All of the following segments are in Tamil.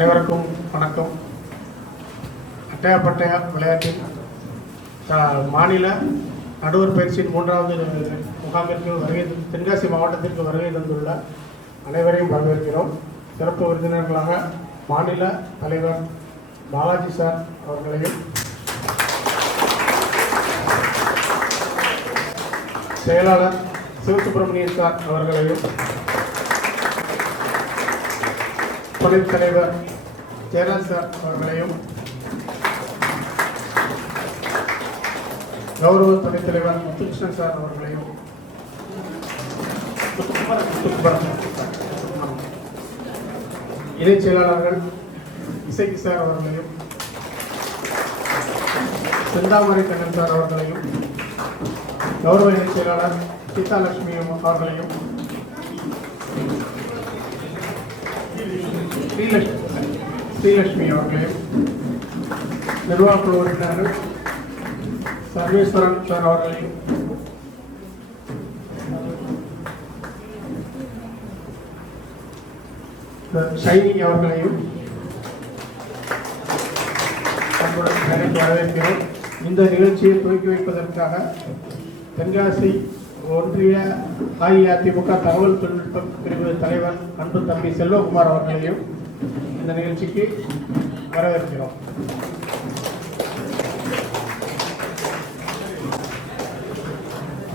அனைவருக்கும் வணக்கம். அட்டையாப்பட்டையா விளையாட்டின் மாநில நடுவர் பயிற்சியின் 3வது முகாமிற்கு தென்காசி மாவட்டத்திற்கு வருகை தந்துள்ள அனைவரையும் வரவேற்கிறோம். சிறப்பு விருந்தினர்களாக மாநில தலைவர் பாலாஜி சார் அவர்களையும், செயலாளர் சிவசுப்பிரமணியன் சார் அவர்களையும், துணைத் தலைவர் ஜெயராஜ் சார் அவர்களையும், கௌரவ துணைத் தலைவர் முத்துகிருஷ்ணன் சார் அவர்களையும், இணைச் செயலாளர்கள் இசைக்கு சார் அவர்களையும், செந்தாமரை கண்ணன் சார் அவர்களையும், கௌரவ இணைச் செயலாளர் சீதாலட்சுமி அவர்களையும், ஸ்ரீலட்சுமி அவர்களையும், நிர்வாக குழு உறுப்பினர்கள் சர்வேஸ்வரன் சார் அவர்களையும், ஷைனி அவர்களையும் வரவேற்கிறோம். இந்த நிகழ்ச்சியை துவக்கி வைப்பதற்காக தென்காசி ஒன்றிய அஇஅதிமுக தகவல் தொழில்நுட்ப பிரிவு தலைவர் அன்பு தம்பி செல்வகுமார் அவர்களையும் இந்த நிகழ்ச்சிக்கு வரவேற்கிறோம்.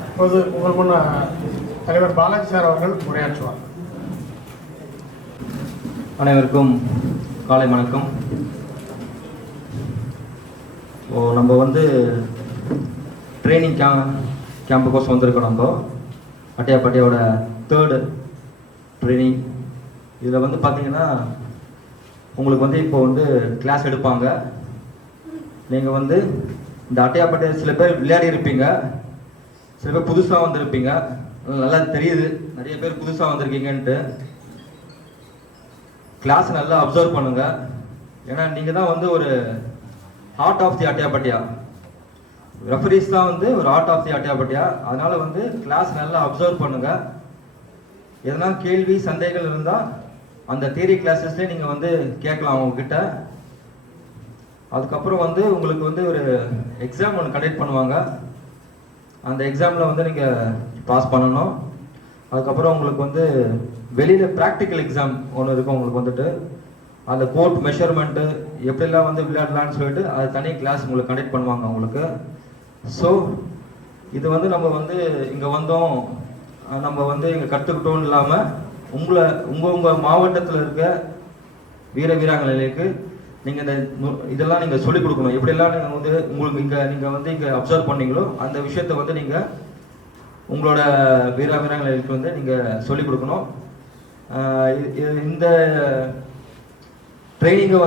இப்போது உங்கள் முன் தலைவர் பாலாஜி சார் அவர்கள் உரையாற்றுவார். அனைவருக்கும் காலை வணக்கம். நம்ம ட்ரைனிங் கேம்ப் கோர்ஸ் வந்திருக்கோம். நம்ம அட்டையாப்பட்டையோட 3rd ட்ரைனிங். இதில் பார்த்தீங்கன்னா உங்களுக்கு இப்போ கிளாஸ் எடுப்பாங்க. நீங்கள் இந்த அட்டையாப்பட்டை சில பேர் விளையாடி இருப்பீங்க, சில பேர் புதுசாக வந்திருப்பீங்க. நல்லா தெரியுது நிறைய பேர் புதுசாக வந்திருக்கீங்கன்ட்டு. கிளாஸ் நல்லா அப்சர்வ் பண்ணுங்க. ஏன்னா நீங்கள் தான் ஒரு ஹார்ட் ஆஃப் தி அட்டையாப்பட்டையா. ரெஃபரிஸ் தான் ஒரு ஹார்ட் ஆஃப் தி அட்டையாப்பட்டையா. அதனால கிளாஸ் நல்லா அப்சர்வ் பண்ணுங்க. எதனா கேள்வி சந்தேகங்கள் இருந்தால் அந்த தியரி கிளாஸஸ்லேயே நீங்கள் கேட்கலாம் அவங்கக்கிட்ட. அதுக்கப்புறம் உங்களுக்கு ஒரு எக்ஸாம் ஒன்று கண்டக்ட் பண்ணுவாங்க. அந்த எக்ஸாமில் நீங்கள் பாஸ் பண்ணணும். அதுக்கப்புறம் உங்களுக்கு வெளியில் ப்ராக்டிக்கல் எக்ஸாம் ஒன்று இருக்கும். உங்களுக்கு அந்த கோர்ட் மெஷர்மெண்ட்டு எப்படிலாம் விளையாடலான்னு சொல்லிட்டு அது தனி கிளாஸ் உங்களுக்கு கண்டக்ட் பண்ணுவாங்க உங்களுக்கு. ஸோ இது நம்ம இங்கே வந்தோம், நம்ம இங்கே கற்றுக்கிட்டோம் இல்லாமல் உங்கள் மாவட்டத்தில் இருக்க வீர வீராங்கனைகளுக்கு நீங்கள் இந்த இதெல்லாம் நீங்கள் சொல்லிக் கொடுக்கணும். எப்படிலாம் நீங்கள் உங்களுக்கு நீங்கள் இங்கே அப்சர்வ் பண்ணீங்களோ அந்த விஷயத்தை நீங்கள் உங்களோட வீர வீராங்கனைகளுக்கு நீங்கள் சொல்லிக் கொடுக்கணும். இந்த ட்ரைனிங்கை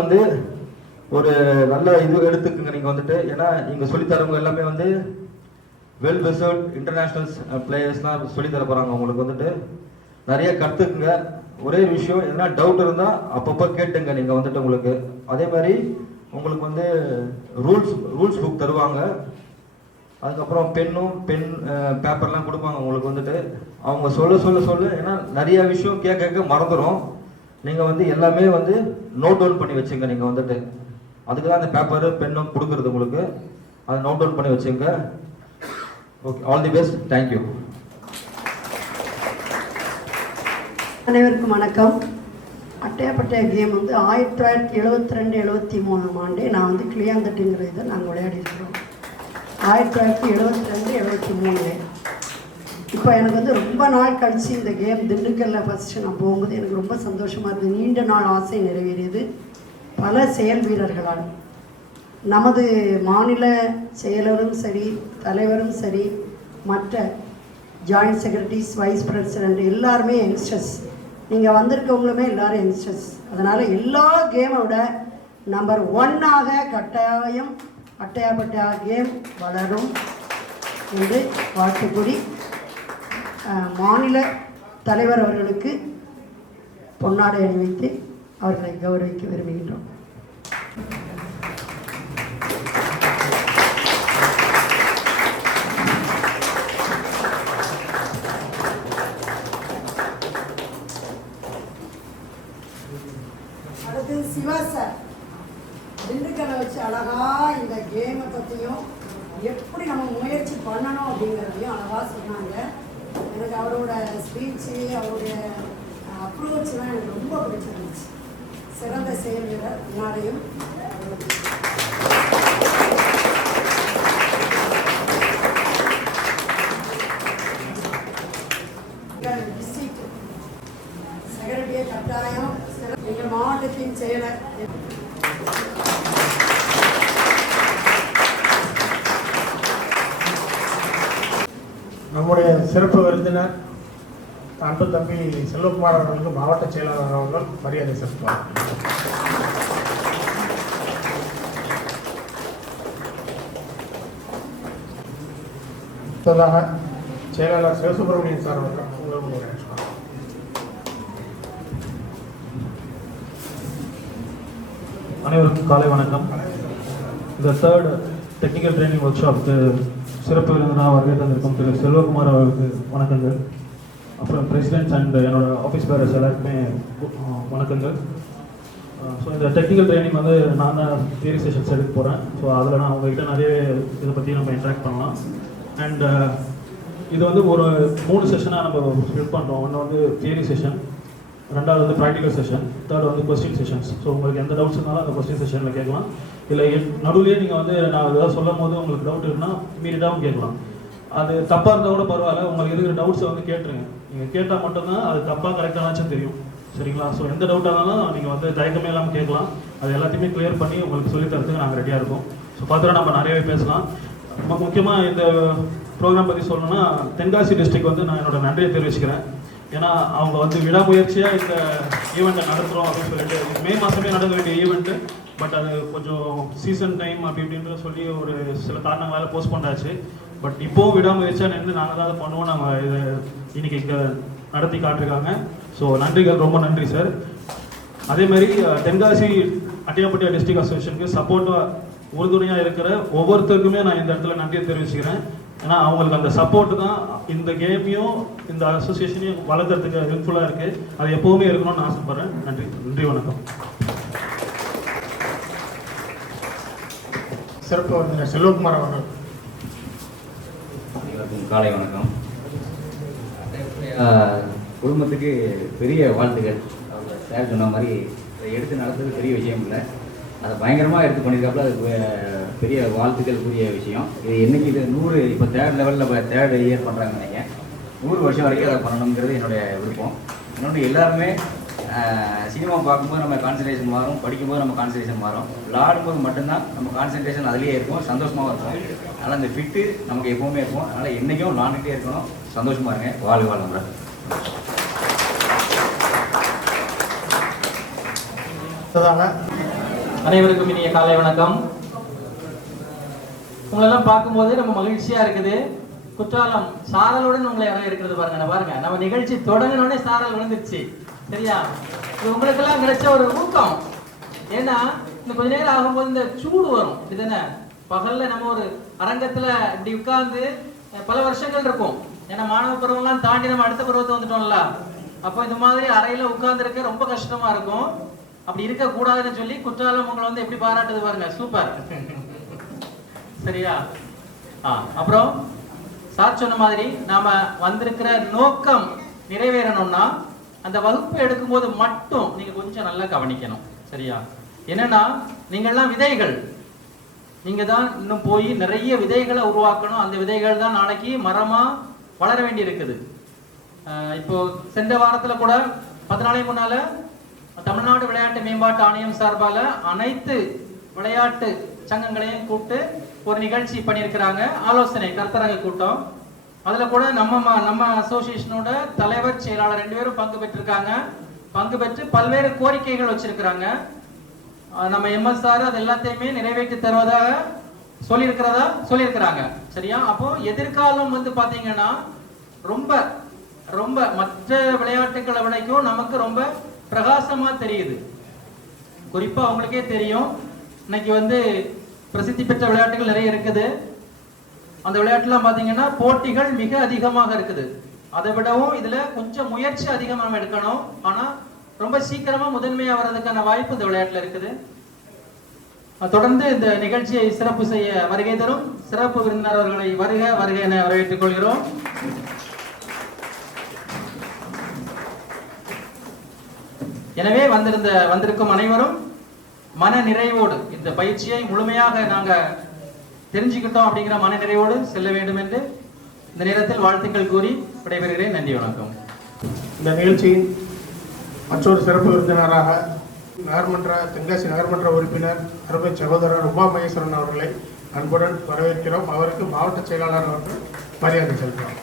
ஒரு நல்ல இது எடுத்துக்குங்க. நீங்கள் ஏன்னா இங்கே சொல்லித்தரவங்க எல்லாமே வெல் ரிசர்வ் இன்டர்நேஷ்னல் பிளேயர்ஸ்லாம் சொல்லித்தர போகிறாங்க. உங்களுக்கு நிறைய கற்றுக்குங்க. ஒரே விஷயம், எதனா டவுட் இருந்தால் அப்பப்போ கேட்டுங்க நீங்கள் உங்களுக்கு. அதே மாதிரி உங்களுக்கு ரூல்ஸ் புக் தருவாங்க. அதுக்கப்புறம் பென் பேப்பர்லாம் கொடுப்பாங்க உங்களுக்கு. அவங்க சொல்ல ஏன்னா நிறைய விஷயம் கேட்க மறந்துடும். நீங்கள் எல்லாமே நோட் டவுன் பண்ணி வச்சுங்க. நீங்கள் அதுக்கு தான் அந்த பேப்பரு பென்னும் கொடுக்குறது உங்களுக்கு. அதை நோட் டவுன் பண்ணி வச்சுங்க. Okay, all the best. Thank you. அனைவருக்கும் வணக்கம். அட்டையாப்பட்டையா கேம் 1972-73 ஆண்டே நான் கிளியாந்தட்டுங்கிற இதை நாங்கள் விளையாடிருக்கிறோம். 1972-73. இப்போ எனக்கு ரொம்ப நாள் கழித்து இந்த கேம் திண்டுக்கல்ல ஃபஸ்ட்டு நான் போகும்போது எனக்கு ரொம்ப சந்தோஷமாக இருந்தது. நீண்ட நாள் ஆசை நிறைவேறியது பல செயல் வீரர்களால். நமது மாநில செயலரும் சரி, தலைவரும் சரி, மற்ற ஜாயிண்ட் செக்ரட்டரிஸ், வைஸ் பிரசிடெண்ட் எல்லாருமே யங்ஸ்டர்ஸ். நீங்கள் வந்திருக்கவங்களுமே எல்லோரும் யங்ஸ்டர்ஸ். அதனால் எல்லா கேமை விட நம்பர் 1ஆக கட்டாயம் அட்டையாப்பட்டையா கேம் வளரும் என்று வாழ்த்துக்கூறி மாநில தலைவர் அவர்களுக்கு பொன்னாடை அணிவித்து அவர்களை கௌரவிக்க விரும்புகின்றோம். அடுத்து சிவா இந்த கேமை பற்றியும் எப்படி நம்ம முயற்சி பண்ணணும் அப்படிங்கிறதையும் அழகாக சொன்னாங்க. எனக்கு அவரோட ஸ்பீச்சு, அவருடைய அப்ரோச்லாம் எனக்கு ரொம்ப பிடிச்சிருந்துச்சு. சிறந்த செயல் வீரர் எல்லாரையும் டிஸ்ட்ரிக்ட் செக்ரட்டரியை கட்டாயம் எங்கள் மாவட்டத்தின் செயலர் நம்முடைய சிறப்பு விருந்தினர் அன்பு தம்பி செல்வகுமார் அவர்களுக்கு மாவட்ட செயலாளர் அவர்கள் மரியாதை செலுத்துவார். அடுத்ததாக செயலாளர் சிவசுப்பிரமணியன் சார் அவர்கள் உங்கள் உரையாற்றுவார். அனைவருக்கும் காலை வணக்கம். இந்த தேர்ட் டெக்னிக்கல் ட்ரைனிங் ஒர்க் ஷாப்புக்கு சிறப்பு விருந்தினராக வருகை தந்திருக்கும் திரு செல்வகுமார் அவர்களுக்கு வணக்கங்கள். அப்புறம் பிரசிடென்ட்ஸ் அண்ட் என்னோட ஆஃபீஸ் பேரர்ஸ் எல்லாருக்குமே வணக்கங்கள். ஸோ இந்த டெக்னிக்கல் ட்ரைனிங் வந்து நான் தான் தியரி செஷன்ஸ் எடுக்க போகிறேன். ஸோ அதில் நான் உங்கள்கிட்ட நிறைய இதை பற்றி நம்ம இன்ட்ராக்ட் பண்ணலாம். அண்ட் இது வந்து ஒரு 3 செஷனாக நம்ம ஸ்ப்ளிட் பண்ணுறோம். ஒன்று வந்து தியரி செஷன், ரெண்டாவது வந்து ப்ராக்டிக்கல் செஷன், தேர்ட் வந்து கொஸ்டின் செஷன்ஸ். ஸோ உங்களுக்கு எந்த டவுட்ஸ் இருந்தாலும் அந்த கொஸ்டின் செஷனில் கேட்கலாம். இல்லை நடுவுலேயே நீங்கள் வந்து நான் ஏதாவது சொல்லும் போது உங்களுக்கு டவுட் இருக்குன்னா இமீடியட்டாகவும் கேட்கலாம். அது தப்பாக இருந்தால் கூட பரவாயில்ல, உங்களுக்கு இருக்கிற டவுட்ஸை வந்து கேட்டுருங்க. நீங்கள் கேட்டால் மட்டும்தான் அது தப்பாக கரெக்டானாச்சும் தெரியும். சரிங்களா? ஸோ எந்த டவுட்டாக இருந்தாலும் நீங்கள் வந்து தயக்கமே இல்லாமல் கேட்கலாம். அது எல்லாத்தையுமே கிளியர் பண்ணி உங்களுக்கு சொல்லித்தரத்துக்கு நாங்கள் ரெடியாக இருக்கோம். ஸோ பார்த்துட்டு நம்ம நிறையவே பேசலாம். முக்கியமாக இந்த ப்ரோக்ராம் பற்றி சொல்லணும்னா தென்காசி டிஸ்ட்ரிக்ட் வந்து நான் என்னோட நன்றியை தெரிவிச்சுக்கிறேன். ஏன்னா அவங்க வந்து விடாமுயற்சியாக இந்த ஈவெண்ட்டை நடத்துகிறோம் அப்படின்னு சொல்லிட்டு மே மாதமே நடக்க வேண்டிய ஈவெண்ட்டு, பட் அது கொஞ்சம் சீசன் டைம் அப்படி இப்படின்ற சொல்லி ஒரு சில காரணங்களால் போஸ்ட்போன் ஆச்சு. பட் இப்போவும் விடாமுயற்சியாக நின்று நாங்கள் தான் அதை பண்ணுவோம். நாங்கள் இதை இன்னைக்கு இங்கே நடத்தி காட்டிருக்காங்க. ஸோ நன்றிகள், ரொம்ப நன்றி சார். அதேமாதிரி தென்காசி அட்டியாப்பட்டியா டிஸ்ட்ரிக்ட் அசோசியேஷனுக்கு சப்போர்ட்டாக உறுதுணையாக இருக்கிற ஒவ்வொருத்தருக்குமே நான் இந்த இடத்துல நன்றியை தெரிவிச்சுக்கிறேன். ஏன்னா அவங்களுக்கு அந்த சப்போர்ட் தான் இந்த கேமையும் இந்த அசோசியேஷனையும் வளர்க்கறதுக்கு ஹெல்ப்ஃபுல்லாக இருக்குது. அது எப்போவுமே இருக்கணும்னு ஆசைப்பட்றேன். நன்றி, நன்றி, வணக்கம். சிறப்பு விருந்தினர் செல்வகுமார் அவர்கள். காலை வணக்கம். குடும்பத்துக்கு பெரிய வாழ்த்துக்கள். அவங்க சார் சொன்ன மாதிரி இதை எடுத்து நடத்துறது பெரிய விஷயம் இல்லை, அதை பயங்கரமாக எடுத்து பண்ணியிருக்காப்புல. அது பெரிய வாழ்த்துக்களுக்குரிய விஷயம். இது என்னைக்கு இது 100 இப்போ தேர்ட் லெவலில் தேர்ட் இயர் பண்ணுறாங்க நினைக்கிறேன். 100 வருஷம் வரைக்கும் அதை பண்ணணுங்கிறது என்னுடைய விருப்பம். இன்னொன்று எல்லாருமே சினிமா பார்க்கும்போது நம்ம கான்சன்ட்ரேஷன் மாறும், படிக்கும்போது நம்ம கான்சன்ட்ரேஷன் மாறும், விளாடும்போது மட்டும்தான் நம்ம கான்சன்ட்ரேஷன் அதிலேயே இருக்கும், சந்தோஷமாகவும் இருக்கும். அதனால் அந்த ஃபிட்டு நமக்கு எப்போவுமே இருக்கும். அதனால் என்றைக்கும் விளாண்டுகிட்டே இருக்கணும், சந்தோஷமாக இருங்க. வாழ்க வளமுடன். அனைவருக்கும் இனிய காலை வணக்கம். உங்களெல்லாம் பார்க்கும்போது நம்ம மகிழ்ச்சியா இருக்குது. குற்றாலம் சாரலுடன் உங்களை இடம் இருக்கிறது பாருங்க. நம்ம நிகழ்ச்சி தொடங்கினோடனே சாரல் விழுந்துருச்சு. சரியா? இது உங்களுக்கெல்லாம் கிடைச்ச ஒரு ஊக்கம். ஏன்னா இந்த கொஞ்ச நேரம் ஆகும்போது இந்த சூடு வரும். இதுதானே பகல்ல நம்ம ஒரு அரங்கத்துல இப்படி உட்கார்ந்து பல வருஷங்கள் இருக்கும். ஏன்னா மாணவ பருவம்லாம் தாண்டி நம்ம அடுத்த பருவத்தை வந்துட்டோம்ல. அப்போ இந்த மாதிரி அறையில உட்கார்ந்து இருக்க ரொம்ப கஷ்டமா இருக்கும். அப்படி இருக்க கூடாதுன்னு சொல்லி குற்றாலம் உங்களை வந்து எப்படி பாராட்டுது பாருங்க. சூப்பர். சரியா? அப்புறம் சார் சொன்ன மாதிரி நாம வந்திருக்கிற நோக்கம் நிறைவேறணும்னா அந்த வகுப்பு எடுக்கும்போது மட்டும் நீங்க கொஞ்சம் நல்லா கவனிக்கணும். சரியா? என்னன்னா நீங்கள்லாம் விதைகள். நீங்க தான் இன்னும் போய் நிறைய விதைகளை உருவாக்கணும். அந்த விதைகள் தான் நாளைக்கு மரமா வளர வேண்டி இருக்குது. இப்போ சென்ற வாரத்துல கூட 10 நாளைக்கு முன்னால தமிழ்நாடு விளையாட்டு மேம்பாட்டு ஆணையம் சார்பால அனைத்து விளையாட்டு சங்கங்களையும் கூப்பிட்டு ஒரு நிகழ்ச்சி பண்ணியிருக்கிறாங்க. ஆலோசனை கருத்தரங்க கூட்டம். அதுல கூட நம்ம அசோசியேஷனோட தலைவர், செயலாளர் 2 பேரும் பங்கு பெற்றிருக்காங்க. பங்கு பெற்று பல்வேறு கோரிக்கைகள் வச்சிருக்கிறாங்க. நம்ம எம்எஸ்ஆர் அது எல்லாத்தையுமே நிறைவேற்றி தருவதாக சொல்லியிருக்கிறாங்க. சரியா? அப்போ எதிர்காலம் வந்து பாத்தீங்கன்னா ரொம்ப ரொம்ப மற்ற விளையாட்டுகளை விடைக்கும் நமக்கு ரொம்ப பிரகாசமா தெரியுது. குறிப்பா அவங்களுக்கே தெரியும், இன்னைக்கு வந்து பிரசித்தி பெற்ற விளையாட்டுகள் நிறைய இருக்குது. அந்த விளையாட்டுலாம் பாத்தீங்கன்னா போட்டிகள் மிக அதிகமாக இருக்குது. அதை விடவும் இதுல கொஞ்சம் முயற்சி அதிகமா நம்ம எடுக்கணும். ஆனா ரொம்ப சீக்கிரமா முதன்மையா வர்றதுக்கான வாய்ப்பு இந்த விளையாட்டுல இருக்குது. தொடர்ந்து இந்த நிகழ்ச்சியை சிறப்பு செய்ய வருகை தரும் சிறப்பு விருந்தினர் அவர்களை வருக வருக என வரவேற்றுக் கொள்கிறோம். எனவே வந்திருக்கும் அனைவரும் மன நிறைவோடு இந்த பயிற்சியை முழுமையாக நாங்க தெரிஞ்சுக்கிட்டோம் அப்படிங்கிற மன நிறைவோடு செல்ல வேண்டும் என்று இந்த நேரத்தில் வாழ்த்துக்கள் கூறி விடைபெறுகிறேன். நன்றி, வணக்கம். இந்த நிகழ்ச்சியின் மற்றொரு சிறப்பு விருந்தினராக தென்காசி நகர்மன்ற உறுப்பினர் அருமை சகோதரர் உமா மகேஸ்வரன் அவர்களை அன்புடன் வரவேற்கிறோம். அவருக்கு மாவட்ட செயலாளர் அவர்கள் மரியாதை செலுத்துகிறோம்.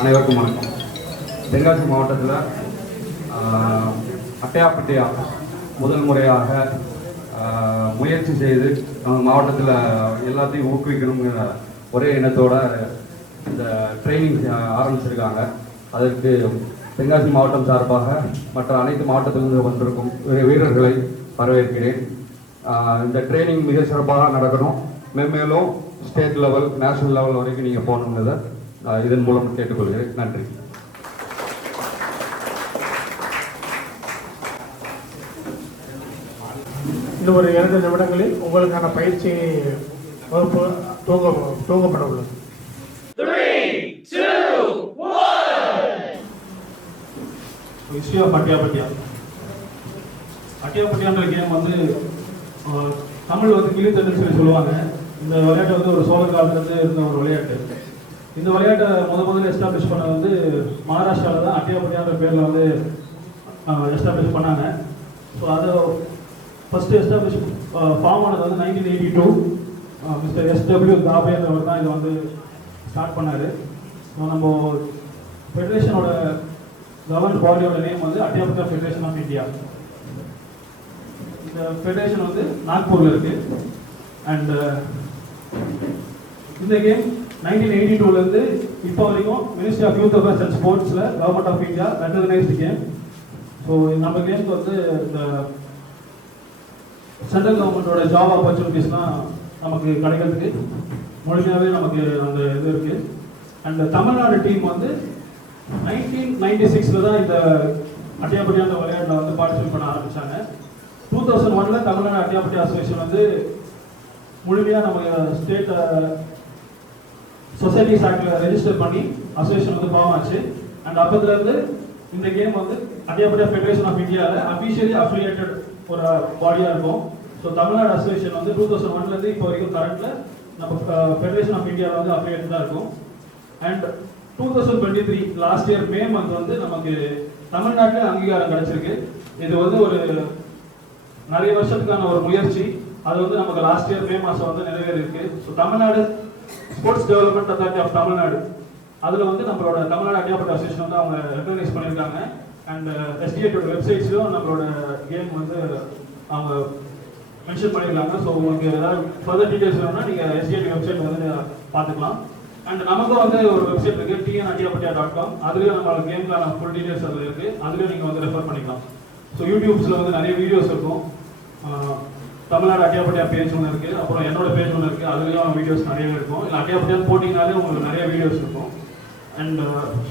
அனைவருக்கும் வணக்கம். தென்காசி மாவட்டத்தில் அட்டையாப்பட்டியா முதல் முறையாக முயற்சி செய்து நம்ம மாவட்டத்தில் எல்லாத்தையும் ஊக்குவிக்கணுங்கிற ஒரே எண்ணத்தோட இந்த ட்ரைனிங் ஆரம்பிச்சிருக்காங்க. அதற்கு தென்காசி மாவட்டம் சார்பாக மற்ற அனைத்து மாவட்டத்திலிருந்து வந்திருக்கும் வீரர்களை வரவேற்கிறேன். இந்த ட்ரைனிங் மிக சிறப்பாக நடக்கணும். மேலும் ஸ்டேட் லெவல், நேஷனல் லெவல் வரைக்கும் நீங்கள் போகணுங்கிறத இதன் மூலம் கேட்டுக்கொள்கிறேன். நன்றி. இன்னும் ஒரு 2 நிமிடங்களில் உங்களுக்கான பயிற்சி வகுப்பு துவங்கப்பட உள்ளது. 3, 2, 1. ஹிஸ்ட்ரி ஆஃப் அட்டியாபட்டியான்ற கேம் வந்து தமிழ் வந்து கிளித்தட்டுன்னு சொல்லி சொல்லுவாங்க. இந்த விளையாட்டு வந்து ஒரு சோழ காலத்துலேருந்து இருந்த ஒரு விளையாட்டு. இந்த விளையாட்டை முதல்ல எஸ்டாப்ளிஷ் பண்ணது வந்து மகாராஷ்டிராவில் தான் அட்டியாபட்டியான்ற பேரில் வந்து எஸ்டாப்ளிஷ் பண்ணாங்க. ஸோ அதை ஃபஸ்ட்டு எஸ்டாப்ளிஷ் ஃபார்ம் ஆனது வந்து 1982. மிஸ்டர் SW தாபேன்றவர் தான் இதை வந்து ஸ்டார்ட் பண்ணார். ஸோ நம்ம ஃபெடரேஷனோட கவர்மெண்ட் பாடியோட நேம் வந்து அட்டியாபட்டியா ஃபெடரேஷன் ஆஃப் இந்தியா. இந்த ஃபெடரேஷன் வந்து நாக்பூரில் இருக்குது. அண்ட் இந்த கேம் 1982லேருந்து இப்போ வரைக்கும் ministry of youth affairs and ஸ்போர்ட்ஸில் government of India recognised game. So நம்ம கேமுக்கு வந்து இந்த சென்ட்ரல் கவர்மெண்டோட ஜாப் ஆப்பர்ச்சுனிட்டிஸ்லாம் நமக்கு கிடைக்கிறதுக்கு முழுமையாகவே நமக்கு அந்த இது இருக்குது. அண்ட் தமிழ்நாடு டீம் வந்து 1996 தான் இந்த அட்டியாபட்டியான்ற விளையாட்டில் வந்து பார்ட்டிசிபேட் பண்ண ஆரம்பித்தாங்க. 2001 தமிழ்நாடு அட்டியாபட்டியா அசோசியேஷன் வந்து முழுமையாக நம்ம ஸ்டேட் சொசைட்டிஸ் ஆக்டில் ரெஜிஸ்டர் பண்ணி அசோசியேஷன் வந்து ஃபார்ம் ஆச்சு. அண்ட் அப்போதுலேருந்து இந்த கேம் வந்து அட்டியாபட்டியா ஃபெடரேஷன் ஆஃப் இந்தியாவில் அஃபிஷியலி அஃபிலியேட்டட் ஒரு பாடியாக இருக்கும். ஸோ தமிழ்நாடு அசோசியேஷன் வந்து 2001லேருந்து இப்போ வரைக்கும் கரண்ட்டில் நம்ம ஃபெடரேஷன் ஆஃப் இந்தியாவில் வந்து அஃபிலியேட்டடாக இருக்கும். And 2023 last year May month வந்து நமக்கு தமிழ்நாட்டில் அங்கீகாரம் கிடைச்சிருக்கு. இது வந்து ஒரு நிறைய வருஷத்துக்கான ஒரு முயற்சி. அது வந்து நமக்கு லாஸ்ட் இயர் மே மாதம் வந்து நிறைவேறிருக்கு. So Tamil Nadu sports development authority of Tamil Nadu அதில் வந்து நம்மளோட தமிழ்நாடு அட்டியாபட்டியா அசோசியேஷன் வந்து அவங்க ரெகனைஸ் பண்ணியிருக்காங்க. அண்ட் SDAட்டோட வெப்சைட்ஸ்லையும் நம்மளோட கேம் வந்து அவங்க மென்ஷன் பண்ணியிருக்காங்க. ஸோ உங்களுக்கு ஏதாவது ஃபர்தர் டீடைல்ஸ் வேணும்னா நீங்கள் SDAT வெப்சைட் வந்து பார்த்துக்கலாம். அண்ட் நமக்கும் வந்து ஒரு வெப்சைட் இருக்குது tnatiyapatia.com. அதுலேயும் நம்மளோட கேமுக்கான ஃபுல் டீடைல்ஸ் அதில் இருக்குது. அதுலேயும் நீங்கள் வந்து ரெஃபர் பண்ணிக்கலாம். ஸோ யூடியூப்ஸில் வந்து நிறைய வீடியோஸ் இருக்கும். தமிழ்நாடு அட்டியாபட்டியா பேஜ் ஒன்று இருக்குது, அப்புறம் என்னோட பேஜ் ஒன்று இருக்குது. அதுலேயும் வீடியோஸ் நிறையவே இருக்கும். இல்லை அட்டியாபட்டியா போட்டிங்கனாலே உங்களுக்கு நிறைய வீடியோஸ் இருக்கும். And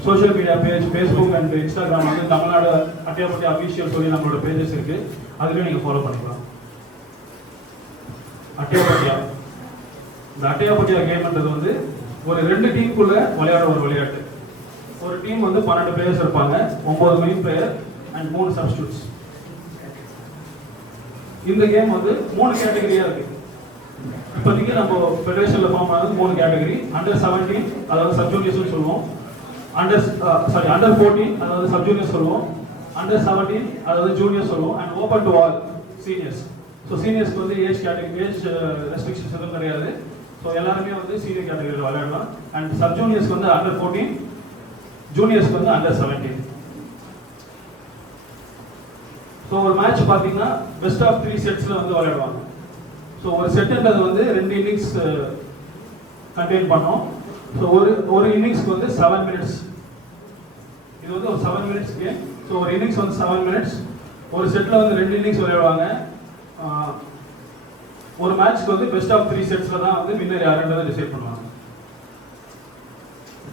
social media page Facebook and Instagram வந்து தமிழ்நாடு அட்டியாபட்டியா அஃபிஷியல் சொல்லி நம்மளோட பேஜஸ் இருக்குது. அதுலேயும் நீங்கள் ஃபாலோ பண்ணிக்கலாம். அட்டியாபட்டியா இந்த அட்டியாபட்டியா கேம்ன்றது வந்து ஒரு 2 டீமுக்குள்ள விளையாட ஒரு விளையாட்டு. ஒரு டீம் வந்து 12 பிளேயர்ஸ் இருப்பாங்க, 9 மெயின் பிளேயர் அண்ட் 3 சப்ஸ்டிட்யூட்ஸ். இந்த கேம் வந்து 3 கேட்டகரியா இருக்கு. இப்போதைக்கு நம்ம ஃபெடரேஷன்ல ஃபார்ம் ஆனது 3 கேட்டகரி. அண்டர் 17 அதாவது சப் ஜூனியர்ஸ் சொல்லுவோம், அண்டர் 14 அதாவது சப் ஜூனியர்ஸ் சொல்லுவோம், அண்டர் 17 அதாவது ஜூனியர்ஸ் சொல்லுவோம், and open to all seniors. So சீனியர்ஸ்க்கு வந்து ஏஜ் ரெஸ்ட்ரிக்ஷன்ஸ் எதுவும் கிடையாது. ஸோ எல்லாருமே வந்து சீனியர் கேட்டகரியில் விளையாடலாம். அண்ட் சப் ஜூனியர்ஸ்க்கு வந்து அண்டர் 14, ஜூனியர்ஸ்க்கு வந்து அண்டர் 17. ஸோ ஒரு மேட்ச் பார்த்தீங்கன்னா பெஸ்ட் ஆஃப் 3 செட்ஸில் வந்து விளையாடுவாங்க. ஸோ ஒரு செட்டுன்றது வந்து 2 இன்னிங்ஸ் கண்டெயின் பண்ணோம். ஸோ ஒரு இன்னிங்ஸ்க்கு வந்து 7 மினிட்ஸ். இது வந்து ஒரு 7 மினிட்ஸ் கேம். ஸோ ஒரு இன்னிங்ஸ் வந்து 7 மினிட்ஸ். ஒரு செட்டில் வந்து 2 இன்னிங்ஸ் விளையாடுவாங்க. ஒரு மேட்ச்க்கு வந்து பெஸ்ட் ஆஃப் 3 செட்ஸில் தான் வந்து வின்னர் யாருன்றதை டிசைட் பண்ணுவாங்க.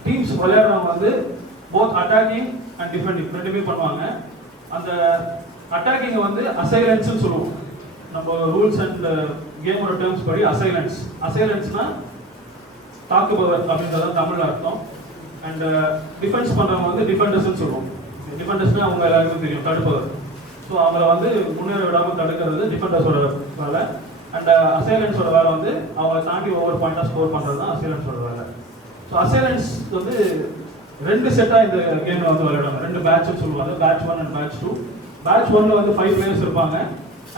டீம்ஸ் விளையாடுறவங்க வந்து போத் அட்டாக்கிங் அண்ட் டிஃபெண்டிங் ரெண்டுமே பண்ணுவாங்க. அந்த அட்டாக்கிங்கை வந்து அசைலன்ஸ்னு சொல்லுவோம். நம்ம ரூல்ஸ் அண்ட் கேமோட டேர்ம்ஸ் படி அசைலன்ஸ்னா தாக்குபவர் அப்படின்றத தமிழ்ல அர்த்தம். அண்ட் டிஃபென்ஸ் பண்றவங்க வந்து டிஃபெண்டர்ஸ்னு சொல்லுவோம். டிஃபெண்டர்ஸ்னா அவங்க எல்லாருக்கும் தெரியும், தடுப்பவர். ஸோ அவங்கள வந்து முன்னேற விடாமல் தடுக்கிறது டிஃபெண்டர்ஸோட வேலை. அண்ட் அசைலன்ஸோட வேலை வந்து அவங்கள தாண்டி ஒவ்வொரு பாயிண்டாக ஸ்கோர் பண்ணுறது தான் அசைலன்ஸோட வேலை. ஸோ அசைலன்ஸ் வந்து 2 செட்டாக இந்த கேமில் வந்து விளையாடுவாங்க. 2 பேட்ச்னு சொல்லுவாங்க, பேட்ச் 1 அண்ட் பேட்ச் 2. பேட்ச் 1ல வந்து 5 பிளேயர்ஸ் இருப்பாங்க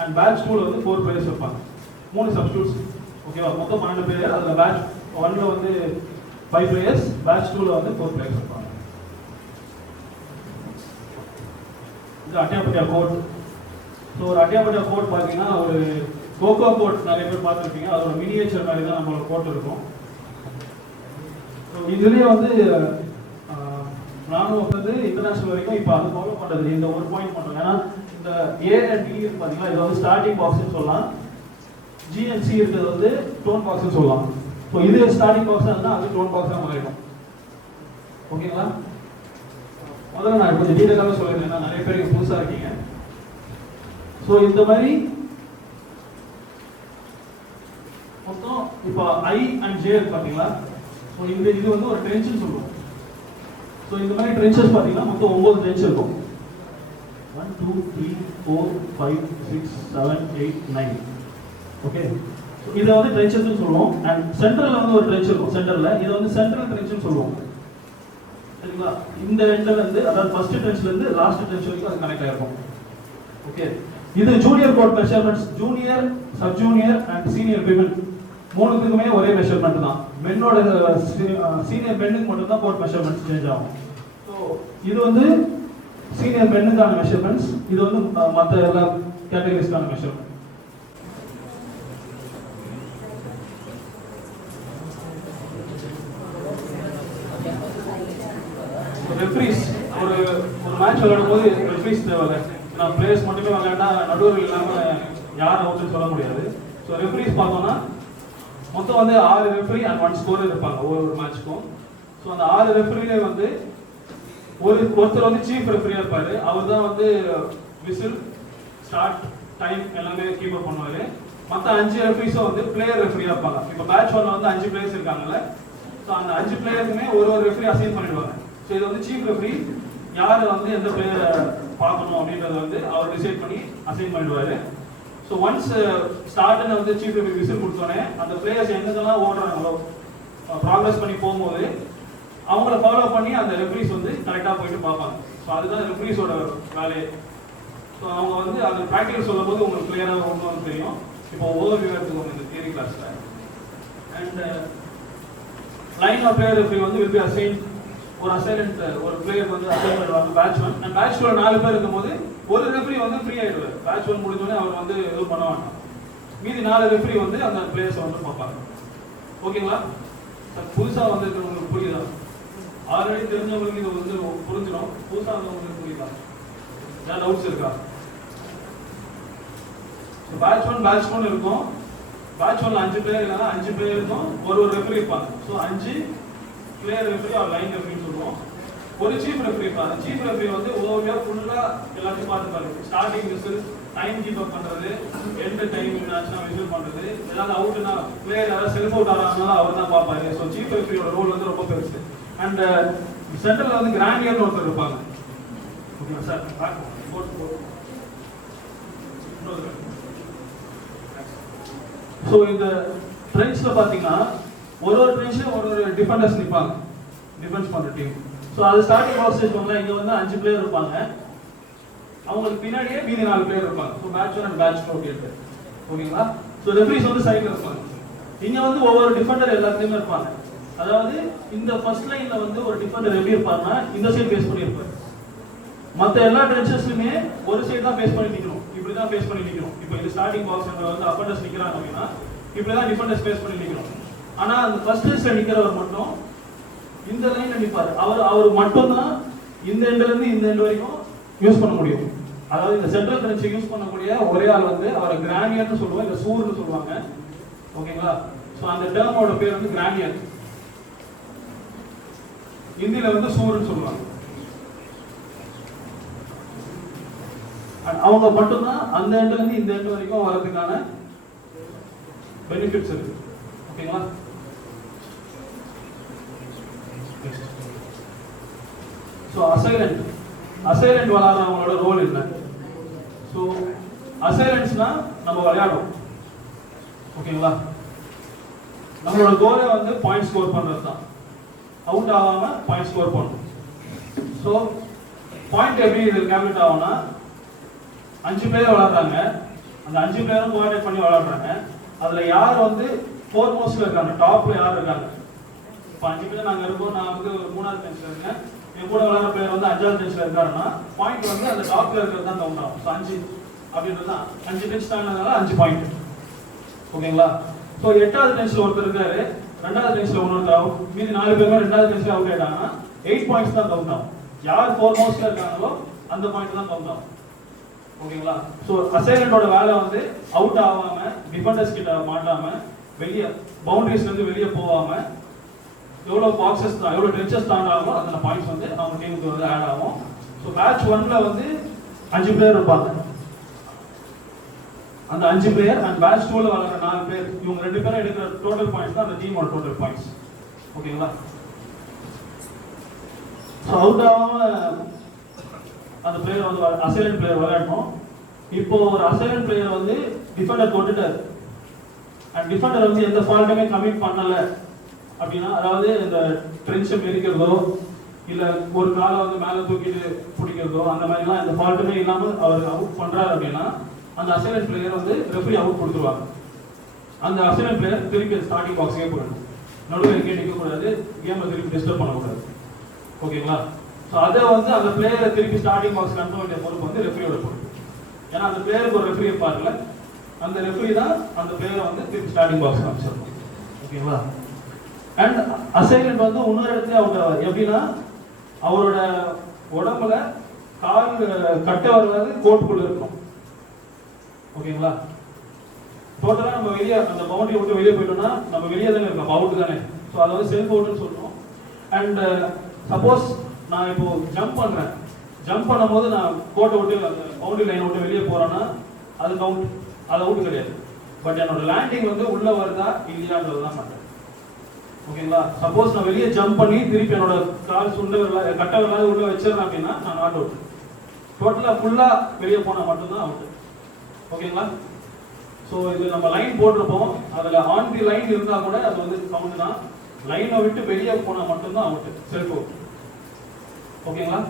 அண்ட் பேட்ச் 2ல வந்து 4 பிளேயர்ஸ் இருப்பாங்க. 3 சப்ஸ்டியூட்ஸ். ஓகேவா? மொத்தம் 12 பிளேயர். அதில் பேட்ச் 1ல வந்து 5 பிளேயர்ஸ், பேட்ச் 2ல வந்து 4 பிளேயர்ஸ் இருப்பாங்க. இது அட்டியாபட்டியா கோர்ட். ஸோ ஒரு அட்டியாபட்டியா கோர்ட் பார்த்தீங்கன்னா ஒரு கோகோ கோர்ட் நிறைய பேர் பார்த்துருப்பீங்க. அதோட மினியேச்சர் மாதிரி தான் நம்மளோட கோர்ட் இருக்கும். ஸோ இதுலேயே வந்து நானும் வந்து இன்டர்நேஷனல் வரைக்கும் இப்போ அது ஃபாலோ பண்ணுறது இந்த ஒரு பாயிண்ட் பண்ணுறோம். ஏன்னா இந்த ஏ அண்ட் டி பார்த்தீங்கன்னா இது வந்து ஸ்டார்டிங் பாக்ஸ்ன்னு சொல்லலாம். ஜிஎன்சி இருக்கிறது வந்து டோன் பாக்ஸ்ன்னு சொல்லலாம். ஸோ இது ஸ்டார்டிங் பாக்ஸாக இருந்தால் அது டோன் பாக்ஸாக மாறிடும். ஓகேங்களா? முதல்ல நான் கொஞ்சம் டீட்டெயிலாக சொல்லியிருக்கேன், ஏன்னா நிறைய பேருக்கு புதுசாக இருக்கீங்க. ஸோ இந்த மாதிரி மொத்தம் இப்போ ஐ அண்ட் ஜே பார்த்தீங்களா? ஸோ இது வந்து ஒரு ட்ரென்ச்னு சொல்லுவோம். ஸோ இந்த மாதிரி ட்ரென்ச்சஸ் பார்த்தீங்கன்னா மொத்தம் 9 ட்ரென்ச் இருக்கும். 1 2 3 4 5 6 7 8 9. ஓகே, இதை வந்து ட்ரென்ச்சஸ்னு சொல்லுவோம். அண்ட் சென்ட்ரலில் வந்து ஒரு ட்ரென்ச் இருக்கும். சென்டரில் இதை வந்து சென்ட்ரல் ட்ரென்ச்னு சொல்லுவோம். சரிங்களா? இந்த எண்டில் இருந்து, அதாவது ஃபர்ஸ்ட் ட்ரென்ச்ல இருந்து லாஸ்ட் ட்ரென்ச் வரைக்கும் அது கனெக்ட் ஆகிருக்கும். ஓகே, இது junior court measurements. Junior, sub junior and senior women மூணுத்துக்குமே ஒரே மெஷர்மெண்ட் தான். மென்னோட சீனியர் மென்னுக்கு மட்டும் தான் கோட் மெஷர்மெண்ட்ஸ் சேஞ்ச் ஆகும். ஸோ இது வந்து சீனியர் மென்னுக்கான மெஷர்மெண்ட்ஸ், இது வந்து மற்ற எல்லா கேட்டகரிஸ்க்கான மெஷர்மெண்ட். ரெஃப்ரீஸ் ஒரு மேட்ச் விளையாடும் போது ரெஃப்ரீஸ் தேவை. நான் பிளேயர்ஸ் மட்டுமே விளையாண்டா நடுவர் இல்லாமல் யார் அவுட்னு சொல்ல முடியாது. ஸோ ரெஃப்ரீஸ் பார்த்தோம்னா மொத்தம் வந்து 6 ரெஃப்ரி அண்ட் 1 ஸ்கோரர் இருப்பாங்க ஒவ்வொரு மேட்ச்க்கும். ஸோ அந்த 6 ரெஃப்ரிலே வந்து ஒருத்தர் வந்து சீஃப் ரெஃப்ரியா இருப்பாரு. அவர் தான் வந்து விசில், ஸ்டார்ட், டைம் எல்லாமே கீப்பர் பண்ணுவாரு. மற்ற 5 ரெஃப்ரிஸும் வந்து பிளேயர் ரெஃப்ரியா இருப்பாங்க. இப்போ பேட்ச் 1ல வந்து 5 பிளேயர்ஸ் இருக்காங்கல்ல. ஸோ அந்த 5 பிளேயருக்குமே ஒரு ரெஃப்ரி அசைன் பண்ணிடுவாங்க. ஸோ இது வந்து சீஃப் ரெஃப்ரி யார் வந்து எந்த பிளேயரை பார்க்கணும் அப்படின்றத வந்து அவர் டிசைட் பண்ணி அசைன் பண்ணிடுவாரு. ஸோ ஒன்ஸ் ஸ்டார்ட்னு வந்து சீஃப் ரெஃப்ரி விசில் கொடுத்தோன்னே அந்த பிளேயர்ஸ் எங்கெல்லாம் ஓடுறாங்களோ ப்ராக்ரஸ் பண்ணி போகும்போது அவங்கள ஃபாலோ பண்ணி அந்த ரெஃப்ரீஸ் வந்து கரெக்டாக போயிட்டு பார்ப்பாங்க. ஸோ அதுதான் ரெஃப்ரீஸோட வேலையே. ஸோ அவங்க வந்து அந்த ப்ராக்டிகல் சொல்லும் போது உங்களுக்கு கிளியராக ஒன்று தெரியும். இப்போ ஓவர்வியூ எடுத்துக்கோங்க இந்த தியரி கிளாஸில். And line of player referee வந்து வில் பி அசைன். ஒரு அசைன்மெண்ட் ஒரு பிளேயர் வந்து அசைன் பண்ணுவாங்க பேட்ச் 1 அண்ட் பேட்ச் 2 4 பேர் இருக்கும்போது ஒரு ரெஃப்ரி வந்து ஃப்ரீ ஆயிடுவார். பேட்ச் 1 முடிஞ்சோடனே அவர் வந்து எதுவும் பண்ண மாட்டாங்க. மீதி 4 ரெஃப்ரி வந்து அந்த பிளேயர்ஸை வந்து பார்ப்பாங்க. ஓகேங்களா? புதுசாக வந்து உங்களுக்கு புரியுதா? ஆல்ரெடி தெரிஞ்சவங்களுக்கு இது வந்து புரிஞ்சிடும். புதுசாக வந்தவங்களுக்கு புரியுதா? ஏதாவது டவுட்ஸ் இருக்கா? பேட்ச் 1 பேட்ச் 2 இருக்கும். பேட்ச் 1ல 5 பிளேயர் இல்லைன்னா 5 பிளேயர் இருக்கும். ஒரு ரெஃப்ரி இருப்பாங்க. So 5 player referee or line ரெஃப்ரின்னு சொல்லுவோம். ஒரு சீஃப் ரெஃப்ரி இருப்பாங்க. சீஃப் ரெஃப்ரி வந்து ஓவர்வியூ ஃபுல்லா எல்லாத்தையும் பார்த்துப்பாரு. Starting whistle, time keep up பண்றது, எந்த டைம் ஆச்சுன்னா விசில் பண்றது, ஏதாவது அவுட்னா பிளேயர் யாராவது செல்ஃப் அவுட் ஆகிறாங்கன்னா அவர் தான் பார்ப்பாரு. ஸோ சீஃப் ரெஃப்ரியோட ரோல் வந்து ரொம்ப பெருசு. அண்ட் சென்டர்ல வந்து கிராண்டியர்னு ஒருத்தர் இருப்பாங்க. ஓகேவா சார்? ஸோ இந்த ட்ரென்ச்ல பார்த்தீங்கன்னா ஒரு ட்ரென்ச்ல ஒரு டிஃபெண்டர்ஸ் நிற்பாங்க, டிஃபென்ஸ் பண்ற டீம். ஸோ அது ஸ்டார்டிங் பாக்ஸ் வச்சுக்கோங்களேன். இங்கே வந்து 5 பிளேயர் இருப்பாங்க. அவங்களுக்கு பின்னாடியே மீதி 4 பிளேயர் இருப்பாங்க. ஸோ பேட்ச் 1 அண்ட் பேட்ச் 2 அப்படின்ட்டு. ஓகேங்களா? ஸோ ரெஃப்ரீஸ் வந்து சைடில் இருப்பாங்க. இங்கே வந்து ஒவ்வொரு டிஃபெண்டர் எல்லாத்துலேயுமே இருப்பாங்க. அதாவது இந்த ஃபர்ஸ்ட் லைன்ல வந்து ஒரு டிஃபெண்டர் எப்படி இருப்பாருன்னா இந்த சைடு பேஸ் பண்ணி இருப்பாரு. மற்ற எல்லா ட்ரென்ச்சஸ்லுமே ஒரு சைடு தான் பேஸ் பண்ணி நிற்கணும். இப்படி தான் பேஸ் பண்ணி நிற்கணும். இப்போ இது ஸ்டார்டிங் பாக்ஸ் வந்து அஃபெண்டர்ஸ் நிற்கிறாங்க அப்படின்னா இப்படி தான் டிஃபெண்டர்ஸ் பேஸ் பண்ணி நிற்கணும். ஆனால் அந்த ஃபர்ஸ்ட் லைன்ல நிற்கிறவர் மட்டும் இந்த லைன்ல நிற்பாரு. அவர் மட்டும் தான் இந்த எண்ட்ல இருந்து இந்த எண்ட் வரைக்கும் யூஸ் பண்ண முடியும். அதாவது இந்த சென்ட்ரல் ட்ரென்ச்சை யூஸ் பண்ணக்கூடிய ஒரே ஆள் வந்து அவரை கிரானியர்னு சொல்லுவோம், இல்லை சூர்னு சொல்லுவாங்க. ஓகேங்களா? ஸோ அந்த டேர்மோட பேர் வந்து கிரானியர். ஹிந்தியில் வந்து சூருன்னு சொல்லுவாங்க. அவங்க மட்டும்தான் அந்த எண்ட்லேருந்து இந்த எண்ட் வரைக்கும் வரதுக்கான பெனிஃபிட்ஸ் இருக்கு. ஓகேங்களா? ஸோ அசைலண்ட் விளையாடுறவங்களோட ரோல் என்ன? ஸோ அசைலன்ஸ்னா நம்ம விளையாடுறோம். ஓகேங்களா? நம்மளோட கோலை வந்து பாயிண்ட் ஸ்கோர் பண்ணுறது தான். அவுட் ஆகாம பாயிண்ட் ஸ்கோர் பண்ணணும். ஸோ பாயிண்ட் எப்படி இது கேல்குலேட் ஆகும்னா 5 பேர் விளையாடுறாங்க. அந்த 5 பேரும் கோஆர்டினேட் பண்ணி விளையாடுறாங்க. அதுல யார் வந்து ஃபோர் மோஸ்ட்ல இருக்காங்க, டாப்ல யார் இருக்காங்க? இப்போ 5 பேர் நாங்க இருக்கோம். நான் வந்து 3வது பெஞ்ச்ல இருக்கேன். என் கூட விளையாடுற பிளேயர் வந்து 5வது பெஞ்ச்ல இருக்காருன்னா பாயிண்ட் வந்து அந்த டாப்ல இருக்கிறது தான் கவுண்ட் ஆகும். ஸோ 5 அப்படின்றது தான் 5 பெஞ்ச் தாண்டதுனால 5 பாயிண்ட். ஓகேங்களா? ஸோ 8வது பெஞ்ச்ல ஒருத்தர் இருக்காரு, 2வது பெஞ்ச்ல ஒருத்தர் அவுட், மீதி 4 பேருமே 2வது பெஞ்ச்ல அவுட் ஆயிட்டாங்கன்னா 8 பாயிண்ட்ஸ் தான் கவுண்ட் ஆகும். யார் ஃபோர் மோஸ்ட்ல இருக்காங்களோ அந்த பாயிண்ட் தான் கவுண்ட் ஆகும். ஓகேங்களா? ஸோ அசைலண்டோட வேலை வந்து அவுட் ஆகாம, டிஃபெண்டர்ஸ் கிட்ட மாட்டாம, வெளியே பவுண்டரிஸ்ல இருந்து வெளியே போகாம எவ்வளோ பாக்ஸஸ் தான், எவ்வளோ ட்ரெச்சஸ் தாண்டாமோ அந்த பாயிண்ட்ஸ் வந்து அவங்க டீமுக்கு வந்து ஆட் ஆகும். ஸோ மேட்ச் 1ல வந்து 5 பேர் இருப்பாங்க. அந்த 5 பேர் அண்ட் மேட்ச் 2ல வளர்ற 4 பேர், இவங்க 2 பேரும் எடுக்கிற டோட்டல் பாயிண்ட்ஸ் தான் அந்த டீமோட டோட்டல் பாயிண்ட்ஸ். ஓகேங்களா? ஸோ அவுட் ஆகாம அந்த பிளேயர் வந்து அசைலண்ட் பிளேயர் விளையாடணும். இப்போ ஒரு அசைலண்ட் பிளேயர் வந்து டிஃபெண்டர் போட்டுட்டாரு அண்ட் டிஃபெண்டர் வந்து எந்த ஃபால்ட்டுமே கமிட் பண்ணல அப்படின்னா, அதாவது இந்த ட்ரென்ச்சை மெரிக்கிறதோ இல்ல ஒரு காலை வந்து மேலே தூக்கிட்டு பிடிக்கிறதோ அந்த மாதிரிலாம் எந்த ஃபால்ட்டுமே இல்லாமல் அவர் அவுட் பண்றாரு அப்படின்னா அந்த அசைலண்ட் பிளேயர் வந்து ரெஃபரி அவுட் கொடுத்துருவாங்க. அந்த அசைலண்ட் பிளேயர் திருப்பி ஸ்டார்டிங் பாக்ஸே போயிடும். நடுவில் எங்கேயும் நிற்க கூடாது, கேமை திருப்பி டிஸ்டர்ப் பண்ணக்கூடாது. ஓகேங்களா? ஸோ அதை வந்து அந்த பிளேயரை திருப்பி ஸ்டார்டிங் பாக்ஸ் கண்ட்ரோல் வேண்டிய பொறுப்பு வந்து ரெஃபரியோட பொறுப்பு. ஏன்னா அந்த பிளேயருக்கு ஒரு ரெஃபரி இருப்பார்ல, அந்த ரெஃபரி தான் அந்த பிளேயரை வந்து திருப்பி ஸ்டார்டிங் பாக்ஸ் காமிச்சிடணும். ஓகேங்களா? அண்ட் அசைலண்ட் வந்து இன்னொரு இடத்துல அவுட் ஆவார். எப்படின்னா அவரோட உடம்புல கால் கட்ட வர்றது கோட்டுக்குள்ள இருக்கணும். ஓகேங்களா? டோட்டலா நம்ம வெளியே அந்த பவுண்டரி விட்டு வெளியே போயிட்டோம்னா நம்ம வெளியே தானே இருக்கோம், அவுட் தானே. ஸோ அதை வந்து செல்ஃப் அவுட்னு சொல்றோம். அண்ட் சப்போஸ் நான் இப்போ ஜம்ப் பண்றேன், ஜம்ப் பண்ணும்போது நான் கோட்டை விட்டு அந்த பவுண்டரி லைனை விட்டு வெளியே போறேன்னா அது கவுண்ட், அது அவுட் கிடையாது. பட் என்னோட லேண்டிங் வந்து உள்ள வருதா இல்லையான்றது தான் பண்றேன். ஓகேங்களா? சப்போஸ் நான் வெளியே ஜம்ப் பண்ணி திருப்பி என்னோட கால் சுண்டு கட்ட வரலாறு உள்ள வச்சிடறேன் அப்படின்னா நான் நாட் அவுட். டோட்டலா ஃபுல்லா வெளியே போனா மட்டும்தான் அவுட். ஓகேங்களா? ஸோ இது நம்ம லைன் போட்டிருப்போம், அதுல ஆன் தி லைன் இருந்தா கூட அது வந்து கவுண்ட் தான். லைனை விட்டு வெளியே போனா மட்டும்தான் அவுட், செல்ஃப் அவுட். ஓகேங்களா?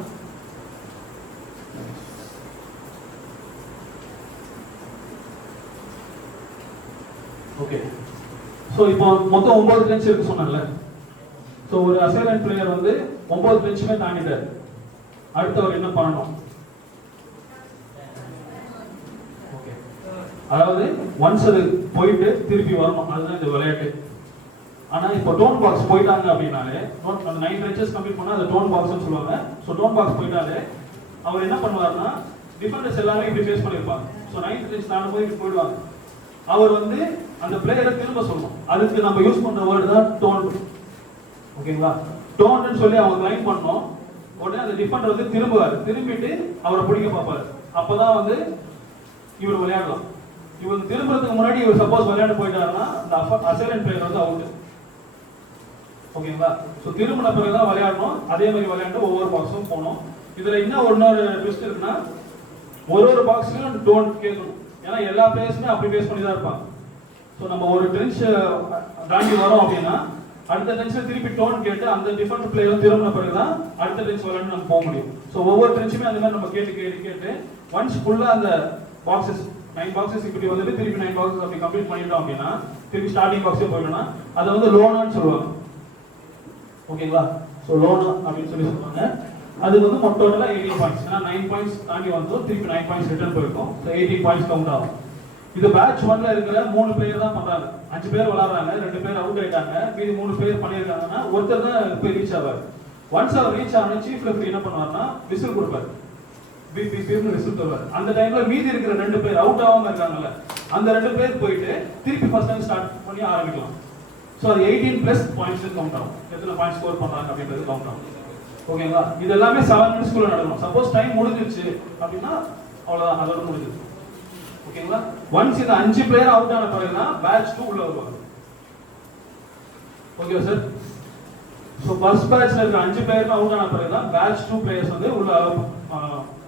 ஓகே. ஸோ இப்போ மொத்தம் 9 பெஞ்ச் இருக்கு சொன்னேன்ல. ஸோ ஒரு அசைலண்ட் பிளேயர் வந்து 9 பெஞ்சுமே தாண்டிட்டாரு. அடுத்து அவர் என்ன பண்ணணும்? ஓகே, அதாவது ஒன்ஸ் அது போயிட்டு திருப்பி வரணும், அதுதான் இந்த விளையாட்டு. ஆனா இப்போ டோன் பாக்ஸ் போயிட்டாங்க அப்படின்னாலே, அந்த 9 பெஞ்சஸ் கம்ப்ளீட் பண்ணா அது டோன் பாக்ஸ்னு சொல்லுவாங்க. ஸோ டோன் பாக்ஸ் போயிட்டாலே அவர் என்ன பண்ணுவாருன்னா, டிஃபெண்டர்ஸ் எல்லாமே இப்படி ஃபேஸ் பண்ணியிருப்பாங்க. ஸோ 9th பெஞ்ச் தாண்டும் போது இப்படி போயிடுவாங்க. அவர் வந்து அந்த பிளேயரை திரும்ப சொல்லணும். அதுக்கு நம்ம யூஸ் பண்ற வேர்டு தான் டோன். ஓகேங்களா? டோன்னு சொல்லி அவங்க லைன் பண்ணோம். உடனே அந்த டிஃபெண்டர் வந்து திரும்புவார், திரும்பிட்டு அவரை பிடிக்க பார்ப்பாரு. அப்பதான் வந்து இவர் விளையாடலாம். இவர் திரும்புறதுக்கு முன்னாடி இவர் சப்போஸ் விளையாட போயிட்டாருன்னா அந்த அசைலண்ட் பிளேயர் வந்து அவுட். ஓகேங்களா? ஸோ திரும்பின பிறகுதான் விளையாடணும். அதே மாதிரி விளையாண்டு ஒவ்வொரு பாக்ஸும் போகணும். இதுல இன்னும் இன்னொரு ட்விஸ்ட் இருக்குன்னா, ஒரு பாக்ஸ்லயும் டோன் கேட்கணும். ஏன்னா எல்லா பிளேயர்ஸுமே அப்படி பேஸ் பண்ணி தான் இருப்பாங்க. ஸோ நம்ம ஒரு ட்ரென்ச் தாண்டி வரோம் அப்படின்னா அடுத்த ட்ரென்ச்ல திருப்பி டோன் கேட்டு அந்த டிஃபெண்ட் பிளேயரும் திரும்பின பிறகுதான் அடுத்த ட்ரென்ச் விளையாண்டு நம்ம போக முடியும். ஸோ ஒவ்வொரு ட்ரென்ச்சுமே அந்த மாதிரி நம்ம கேட்டு ஒன்ஸ் ஃபுல்லா அந்த பாக்ஸஸ் 9 பாக்ஸஸ் இப்படி வந்துட்டு திருப்பி 9 பாக்ஸஸ் அப்படி கம்ப்ளீட் பண்ணிட்டோம் அப்படின்னா திருப்பி ஸ்டார்டிங் பாக்ஸே போயிட்டோம்னா அதை வந்து லோனான்னு சொல்லுவாங்க. ஓகேங்களா? ஸோ லோனா அப்படின்னு சொல்லி சொல்லுவாங்க. அது வந்து டோட்டலா 18 பாயிண்ட்ஸ். ஏன்னா 9 பாயிண்ட்ஸ் தாண்டி வந்தோம், திருப்பி 9 பாயிண்ட்ஸ் ரிட்டர்ன் போயிருக்கோம். ஸோ 18 பாயிண்ட்ஸ் கவுண்ட் ஆகும். இது பேட்ச் 1ல இருக்கிற 3 பிளேயர் தான் பண்றாங்க. 5 பேர் விளையாடுறாங்க, 2 பேர் அவுட் ஆயிட்டாங்க, மீதி 3 பேர் பண்ணியிருக்காங்கன்னா ஒருத்தர் தான் போய் ரீச் ஆவார். ஒன்ஸ் அவர் ரீச் ஆன சீஃப் ரெஃபரி என்ன பண்ணுவார்னா விசில் கொடுப்பாரு, பிபிபின்னு விசில் தருவார். அந்த டைம்ல மீதி இருக்கிற 2 பேர் அவுட் ஆகாம இருக்காங்கல்ல, அந்த 2 பேர் போயிட்டு திருப்பி ஃபர்ஸ்ட் டைம் ஸ்டார்ட் பண்ணி ஆரம்பிக்கலாம். ஸோ அது 18 ப்ளஸ் பாயிண்ட்ஸ் கவுண்ட் ஆகும். எத்தனை பாயிண்ட் ஸ்கோர் பண்ணுறாங்க அப்படின்றது கவுண்ட் ஆகும். ஓகேங்களா? இது எல்லாமே 7 மினிட்ஸ்க்குள்ள நடக்கணும். சப்போஸ் டைம் முடிஞ்சிருச்சு அப்படின்னா அவ்வளோதான், அதோட முடிஞ்சிருச்சு. ஓகேங்களா? ஒன்ஸ் இந்த 5 பிளேயர் அவுட் ஆன பிறகுதான் பேட்ச் 2 உள்ள வருவாங்க. Okay sir? ஸோ ஃபர்ஸ்ட் பேட்ச்ல இருக்கிற 5 பிளேயர் அவுட் ஆன பிறகுதான் பேட்ச் 2 பிளேயர்ஸ் வந்து உள்ள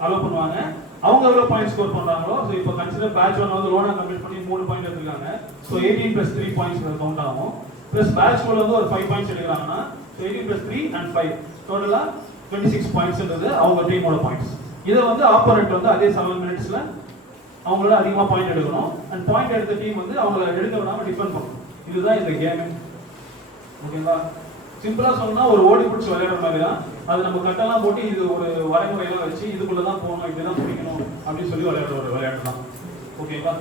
அலோவ் பண்ணுவாங்க. அவங்க எவ்வளவு பாயிண்ட் ஸ்கோர் பண்றாங்களோ, ஸோ இப்போ கன்சிடர் பேட்ச் 1 வந்து லோனா கம்ப்ளீட் பண்ணி 3 பாயிண்ட் எடுத்துருக்காங்க. ஸோ 18 + 3 பாயிண்ட்ஸ் கவுண்ட் ஆகும். பிளஸ் பேட்ச் 2 வந்து ஒரு 5 பாயிண்ட்ஸ் எடுக்கிறாங்கன்னா, ஸோ 18 + 3 and 5 டோட்டலா 26 பாயிண்ட்ஸ்ன்றது அவங்க டீமோட பாயிண்ட்ஸ். இதை வந்து ஆப்போனன்ட் வந்து அதே 7 மினிட்ஸ்ல அவங்களோட அதிகமாக பாயிண்ட் எடுக்கணும். அண்ட் பாயிண்ட் எடுத்த டீம் வந்து அவங்கள எடுக்க விடாம டிஃபெண்ட் பண்ணணும். இதுதான் இந்த கேம். ஓகேங்களா? சிம்பிளா சொன்னா ஒரு ஓடி பிடிச்சி விளையாடுற மாதிரி தான். அது நம்ம கட்டெல்லாம் போட்டு இது ஒரு வரைமுறையெல்லாம் வச்சு இதுக்குள்ள தான் போகணும், இப்படிதான் பிடிக்கணும் அப்படின்னு சொல்லி விளையாடுற ஒரு விளையாட்டு தான். ஓகேங்களா?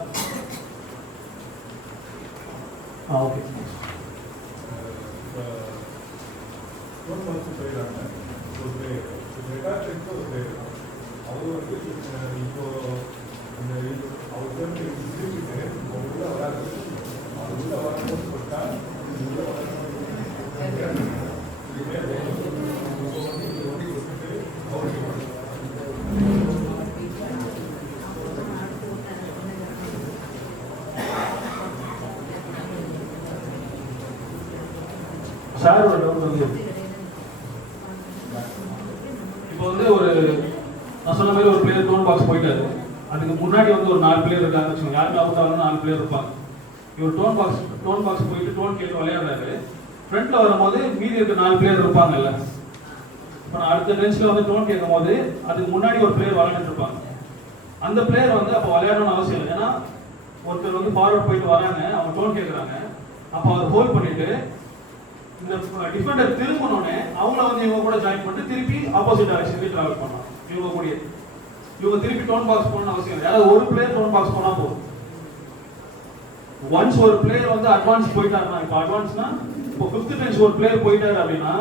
ஓகே. சாரோட டவுட் வந்து இப்போ வந்து ஒரு நான் சொன்ன மாதிரி ஒரு பிளேயர் டோன் பாக்ஸ் போயிட்டாரு. அதுக்கு முன்னாடி வந்து ஒரு 4 பிளேயர் இருக்காங்க வச்சுக்கோங்க. யாருமே அவுட் ஆகணும் 4 பிளேயர் இருப்பாங்க. இவர் டோன் பாக்ஸ் போயிட்டு டோன் கேட்டு விளையாடுறாரு. ஃப்ரண்ட்ல வரும்போது மீதி இருக்க 4 பிளேயர் இருப்பாங்கல்ல. இப்போ நான் அடுத்த பெஞ்சில் வந்து டோன் கேட்கும் போது அதுக்கு முன்னாடி ஒரு பிளேயர் விளையாண்டுட்டு இருப்பாங்க. அந்த பிளேயர் வந்து அப்போ விளையாடணும்னு அவசியம் இல்லை. ஏன்னா ஒருத்தர் வந்து ஃபார்வர்ட் போயிட்டு வராங்க, அவங்க டோன் கேட்குறாங்க. அப்போ அவர் ஹோல்ட் பண்ணிட்டு இந்த டிஃபெண்டர் திரும்பணும்னே அவங்கள வந்து இவங்க கூட ஜாயின் பண்ணிட்டு திருப்பி ஆப்போசிட் டைரக்ஷனுக்கு டிராவல் பண்ணலாம். இவங்க திருப்பி டோன் பாக்ஸ் போகணும்னு அவசியம் இல்லை. யாராவது ஒரு பிளேயர் டோன் பாக்ஸ் போனா போதும். ஒன்ஸ் ஒரு பிளேயர் வந்து அட்வான்ஸ் போயிட்டாருன்னா, இப்போ அட்வான்ஸ்னா இப்போ 5th பெஞ்ச் ஒரு பிளேயர் போயிட்டாரு அப்படின்னா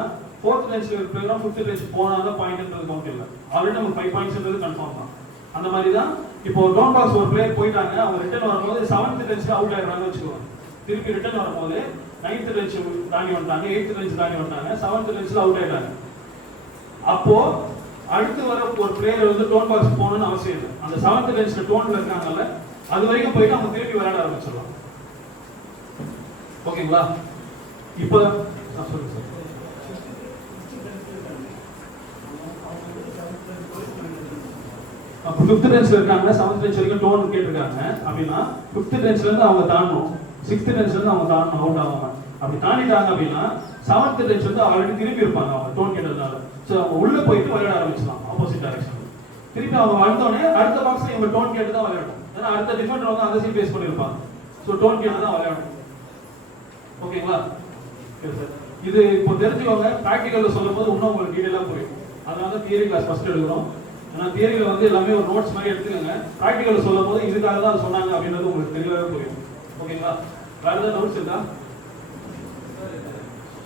4th பெஞ்ச்ல ஒரு பிளேயரும் 5th பெஞ்ச் போனாதான் பாயிண்ட்ன்றது கவுண்ட் இல்லை. ஆல்ரெடி நமக்கு 5 பாயிண்ட்ஸ்ன்றது கன்ஃபார்ம் தான். அந்த மாதிரி தான் இப்போ டோன் பாக்ஸ் ஒரு பிளேயர் போயிட்டாங்க, அவங்க ரிட்டர்ன் வரும்போது 7th பெஞ்ச்ல அவுட் ஆயிடுறாங்கன்னு வச்சுக்கோங்க. திருப்பி ரிட்டர்ன் வரும்போது 9th பெஞ்ச் தாண்டி வந்துட்டாங்க, 8th பெஞ்ச் தாண்டி வந்துட்டாங்க, 7th பெஞ்ச்ல அவுட் ஆயிட்டாங்க. அப்போ அடுத்து வர ஒரு பிளேயர் வந்து டோன் பாக்ஸ் போகணும்னு அவசியம் இல்லை. அந்த 7th பெஞ்ச்ல டோன்ல இருக்காங்கல்ல, அது வரைக்கும் போயிட்டு அவங்க திருப்பி விளையாட ஆரம்பிச்சிடலாம். ஓகேங்களா? இப்போ சொல்லுங்க சார். அப்போ 5th பெஞ்ச்ல இருக்காங்க, 7th பெஞ்ச் வரைக்கும் டோன் கேட்டிருக்காங்க அப்படின்னா 5th பெஞ்ச்ல இருந்து அவங்க தாண்டணும், 6th பெஞ்ச்ல இருந்து அவங்க தாண்டணும், அவுட் ஆகாம. அப்படி தாண்டிட்டாங்க அப்படின்னா 7th பெஞ்ச் வந்து ஆல்ரெடி திருப்பி இருப்பாங்க அவங்க டோன் கேட்டதுனால. ஸோ அவங்க உள்ள போயிட்டு விளையாட ஆரம்பிச்சலாம் ஆப்போசிட் டைரக்ஷன். திருப்பி அவங்க வந்தோடனே அடுத்த பாக்ஸ்ல இவங்க டோன் கேட்டு தான் விளையாடணும். ஏன்னா அடுத்த டிஃபெண்டர் வந்து அந்த சைடு பேஸ் பண்ணியிருப்பாங்க. ஸோ டோன் கேட்டு தான் விளையாடணும். ஓகேங்களா? இது இப்போ தெரிஞ்சுக்கோங்க. ப்ராக்டிக்கல்ல சொல்லும் போது இன்னும் உங்களுக்கு டீடைலா புரியும். அதனால தான் தியரி கிளாஸ் ஃபர்ஸ்ட் எடுக்கிறோம். ஏன்னா தியரியில வந்து எல்லாமே ஒரு நோட்ஸ் மாதிரி எடுத்துக்கோங்க. ப்ராக்டிக்கல்ல சொல்லும் போது இதுக்காக தான் சொன்னாங்க அப்படின்றது உங்களுக்கு தெளிவாகவே புரியும். ஓகேங்களா? வேற ஏதாவது டவுட்ஸ் இருக்கா?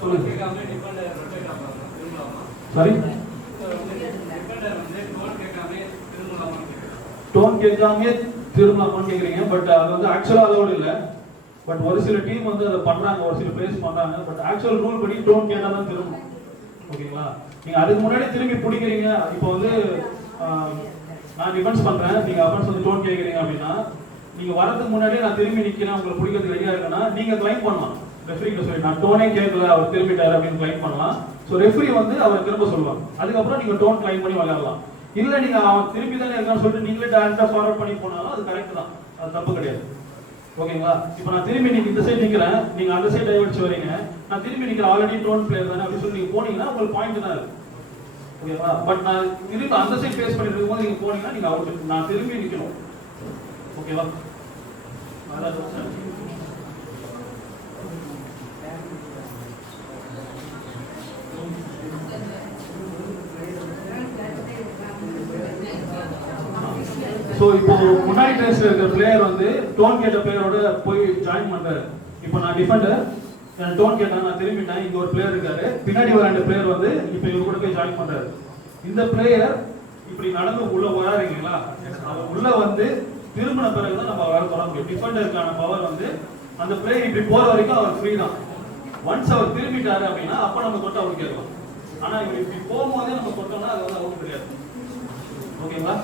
சொல்லுங்க. சரி, டோன் கேட்காமே திரும்பலாமான்னு கேக்குறீங்க. பட் அது வந்து ஆக்சுவலா அதோட இல்லை. பட் ஒரு சில டீம் வந்து அதை பண்றாங்க, ஒரு சில பிளேஸ் பண்றாங்க. பட் ஆக்சுவல் ரூல் படி டோன் கேட்டா தான் திரும்பணும். ஓகேங்களா? நீங்க அதுக்கு முன்னாடி திரும்பி பிடிக்கிறீங்க. இப்போ வந்து நான் டிஃபென்ஸ் பண்றேன், நீங்க அஃபென்ஸ் வந்து டோன் கேட்கறீங்க அப்படின்னா நீங்க வரதுக்கு முன்னாடியே நான் திரும்பி நிக்கிறேன், உங்களை பிடிக்கிறதுக்கு ரெடியா இருக்கேன்னா நீங்க கிளைம் பண்ணலாம். ரெஃபரி கிட்ட சொல்லி நான் டோனே கேட்கல, அவர் திரும்பிட்டாரு அப்படின்னு கிளைம் பண்ணலாம். ஸோ ரெஃபரி வந்து அவர் திரும்ப சொல்லுவாங்க. அதுக்கப்புறம் நீங்க டோன் கிளைம் பண்ணி விளையாடலாம். இல்ல நீங்க அவன் திரும்பி தானே இருக்கான்னு சொல்லிட்டு நீங்களே டேரக்டா ஃபார்வர்ட் பண்ணி போனாலும் அது கரெக்ட் தான், அது தப்பு கிடையாது. ஓகேங்களா? இப்போ நான் திரும்பி நீங்க இந்த சைடு நிக்கிறேன், நீங்க அந்த சைடு டைவர்ட்ஸ் வரீங்க, நான் திரும்பி நிக்கிறேன், ஆல்ரெடி டோன் பிளேயர் தானே அப்படின்னு சொல்லி நீங்க போனீங்கன்னா உங்களுக்கு பாயிண்ட் தான் இருக்கு. ஓகேவா? பட் நான் திரும்பி அந்த சைடு ஃபேஸ் பண்ணிட்டு இருக்கும்போது நீங்க போனீங்கன்னா நீங்க அவுட். நான் திரும்பி நிக்கணும். ஓகேவா? ஸோ இப்போ முன்னாடி பேசுற இருக்கிற பிளேயர் வந்து டோன் கேட்ட பிளேயரோட போய் ஜாயின் பண்றாரு. இப்போ நான் டிஃபெண்டர், டோன் கேட்டேன், நான் திரும்பிட்டேன், இங்க ஒரு பிளேயர் இருக்காரு, பின்னாடி வர 2 பிளேயர் வந்து இப்போ இவர் கூட போய் ஜாயின் பண்றாரு. இந்த பிளேயர் இப்படி நடந்து உள்ள வராருங்களா, அவர் உள்ள வந்து திரும்பின பிறகுதான் நம்ம அவரால் தொட முடியும். டிஃபெண்டருக்கான பவர் வந்து அந்த பிளேயர் இப்படி போற வரைக்கும் அவர் ஃப்ரீ தான். ஒன்ஸ் அவர் திரும்பிட்டாரு அப்படின்னா அப்ப நம்ம தொட்டு அவுட் கேட்கலாம். ஆனா இவர் இப்படி போகும்போதே நம்ம தொட்டோம்னா அது வந்து அவுட் கிடையாது. ஓகேங்களா?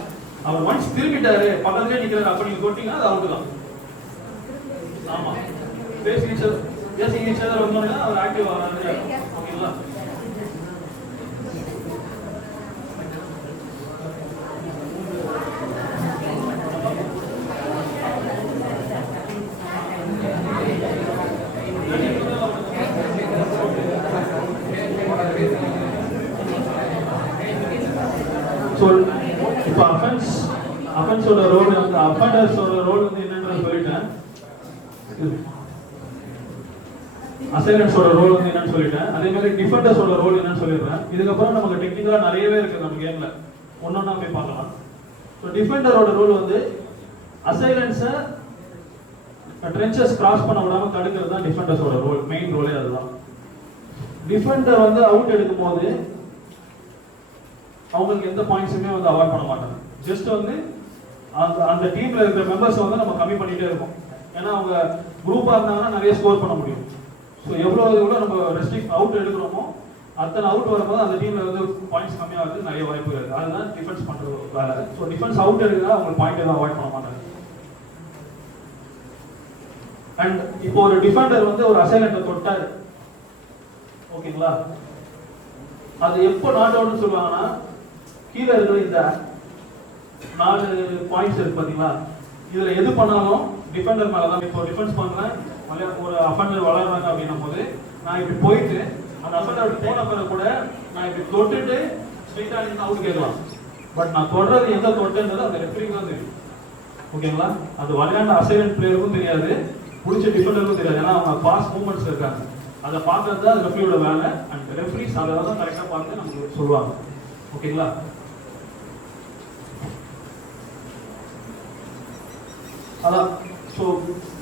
அவர் ஒன்ஸ் திரும்பிட்டாரு பக்கத்துலேயே நிக்கிறாரு அப்ப நீங்க தொட்டீங்கன்னா அது அவுட் தான். ஆமா, பேசி ஈச்சர் வந்தோம்னா அவர் ஆக்டிவ் ஆகிறாரு. ஓகேங்களா? ஸோ இப்போ அஃபென்ஸோட ரோல் வந்து அஃபெண்டர்ஸோட ரோல் வந்து என்னன்றது சொல்லிட்டேன். அசைலன்ஸோட ரோல் வந்து என்னன்னு சொல்லிட்டேன். அதே மாதிரி டிஃபெண்டர்ஸோட ரோல் என்னன்னு சொல்லிடுறேன். இதுக்கப்புறம் நமக்கு டெக்னிக்கலாக நிறையவே இருக்குது நம்ம கேமில், ஒன்றொன்னா போய் பார்க்கலாம். ஸோ டிஃபெண்டரோட ரோல் வந்து அசைலன்ஸை ட்ரென்ச்சஸ் கிராஸ் பண்ண விடாமல் தடுக்கிறது தான் டிஃபெண்டர்ஸோட ரோல். மெயின் ரோலே அதுதான். டிஃபெண்டர் வந்து அவுட் எடுக்கும் போது அவங்களுக்கு எந்த பாயிண்ட்ஸுமே வந்து அவாய்ட் பண்ண மாட்டாங்க. ஜஸ்ட் வந்து அந்த டீம்ல இருக்கிற மெம்பர்ஸ் வந்து நம்ம கம்மி பண்ணிட்டே இருக்கோம். ஏன்னா அவங்க குரூப்பா இருந்தாங்கன்னா நிறைய ஸ்கோர் பண்ண முடியும். ஸோ எவ்வளோ நம்ம ரெஸ்ட்ரிக்ட் அவுட் எடுக்கிறோமோ அத்தனை அவுட் வரும்போது அந்த டீம்ல வந்து பாயிண்ட்ஸ் கம்மியாகிறது நிறைய வாய்ப்பு இருக்குது. அதுதான் டிஃபென்ஸ் பண்றது வேலை. ஸோ டிஃபென்ஸ் அவுட் எடுக்கிறதா அவங்க பாயிண்ட் எதுவும் அவாய்ட் பண்ண மாட்டாங்க. அண்ட் இப்போ ஒரு டிஃபெண்டர் வந்து ஒரு அசைலண்ட்டை தொட்டாரு, ஓகேங்களா? அது எப்போ நாட் அவுட்னு சொல்லுவாங்கன்னா கீழே இருக்கிற இந்த 4 பாயிண்ட்ஸ் இருக்கு பாத்தீங்களா, இதுல எது பண்ணாலும் டிஃபெண்டர் மேல தான். இப்போ டிஃபென்ஸ் பண்றேன், ஒரு அஃபெண்டர் வளர்றாங்க அப்படின்னும் போது நான் இப்படி போயிட்டு அந்த அஃபெண்டர் போன பிறகு கூட நான் இப்படி தொட்டுட்டு ஸ்ட்ரைட்டா நின்று அவுட் கேட்கலாம். பட் நான் தொடர்றது எந்த தொட்டுன்றது அந்த ரெஃபரிக்கு தான் தெரியும். ஓகேங்களா? அது விளையாண்ட அசைலண்ட் பிளேயருக்கும் தெரியாது, பிடிச்ச டிஃபெண்டருக்கும் தெரியாது. ஏன்னா அவங்க பாஸ் மூவ்மெண்ட்ஸ் இருக்காங்க, அதை பார்க்கறது தான் ரெஃபரியோட வேலை. அண்ட் ரெஃபரிஸ் அதை தான் கரெக்டாக பார்த்து நமக்கு சொல்லுவாங்க. ஓகேங்களா? அதான். ஸோ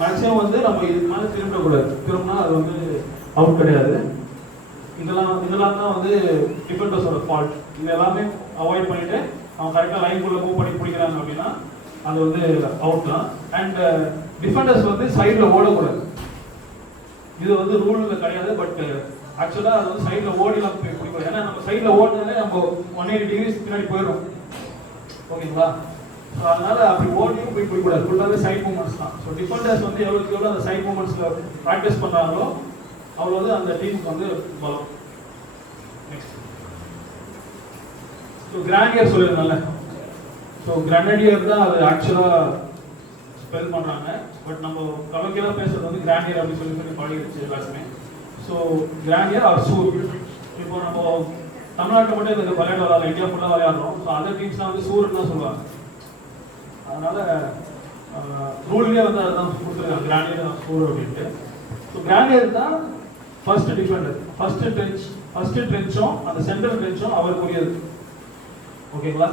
மேக்ஸிமம் வந்து நம்ம இதுக்கு மேலே திரும்பக்கூடாது. திரும்பினா அது வந்து அவுட் கிடையாது. இதெல்லாம் தான் வந்து டிஃபெண்டர்ஸோட ஃபால்ட். இது எல்லாமே அவாய்ட் பண்ணிட்டு அவங்க கரெக்டாக லைன்குள்ளே மூவ் பண்ணி பிடிக்கிறாங்க அப்படின்னா அது வந்து அவுட் தான். அண்ட் டிஃபெண்டர்ஸ் வந்து சைடில் ஓடக்கூடாது. இது வந்து ரூலில் கிடையாது. பட் ஆக்சுவலாக அது வந்து சைடில் ஓடிலாம் போய் பிடிக்கூடாது. ஏன்னா நம்ம சைடில் ஓடினாலே நம்ம 180 டிகிரிஸ் பின்னாடி போயிடும். ஓகேங்களா? ஸோ அதனால அப்படி ஓடியும் போய் பிடிக்கூடாது. ஃபுல்லாகவே சைட் மூமெண்ட்ஸ் தான். ஸோ டிஃபெண்டர்ஸ் வந்து எவ்வளோ அந்த சைட் மூமெண்ட்ஸில் ப்ராக்டிஸ் பண்ணுறாங்களோ அவ்வளோ வந்து அந்த டீமுக்கு வந்து பலம். நெக்ஸ்ட் ஸோ கிராண்டியர் சொல்லியிருந்தால, ஸோ கிரனடியர் தான் அது ஆக்சுவலாக ஸ்பெல் பண்ணுறாங்க. பட் நம்ம கலோக்கியலாக பேசுறது வந்து கிராண்டியர் அப்படின்னு சொல்லி பழகிடுச்சு எல்லாருமே. ஸோ கிராண்டியர் ஆர் சூர். இப்போ நம்ம தமிழ்நாட்டில் மட்டும் இது விளையாட இந்தியா ஃபுல்லாக விளையாடுறோம். ஸோ அதர் டீம்ஸ்லாம் வந்து சூர்னு தான் சொல்லுவாங்க. அதனால ரூல்லேயே வந்து அதுதான் கொடுத்துருக்காங்க, கிராண்டியர் சூர் அப்படின்ட்டு. ஸோ கிராண்டியர் தான் ஃபர்ஸ்ட் டிஃபெண்டர். ஃபர்ஸ்ட் ட்ரென்ச்சும் அந்த சென்ட்ரல் ட்ரென்ச்சும் அவருக்குரியது. ஓகேங்களா?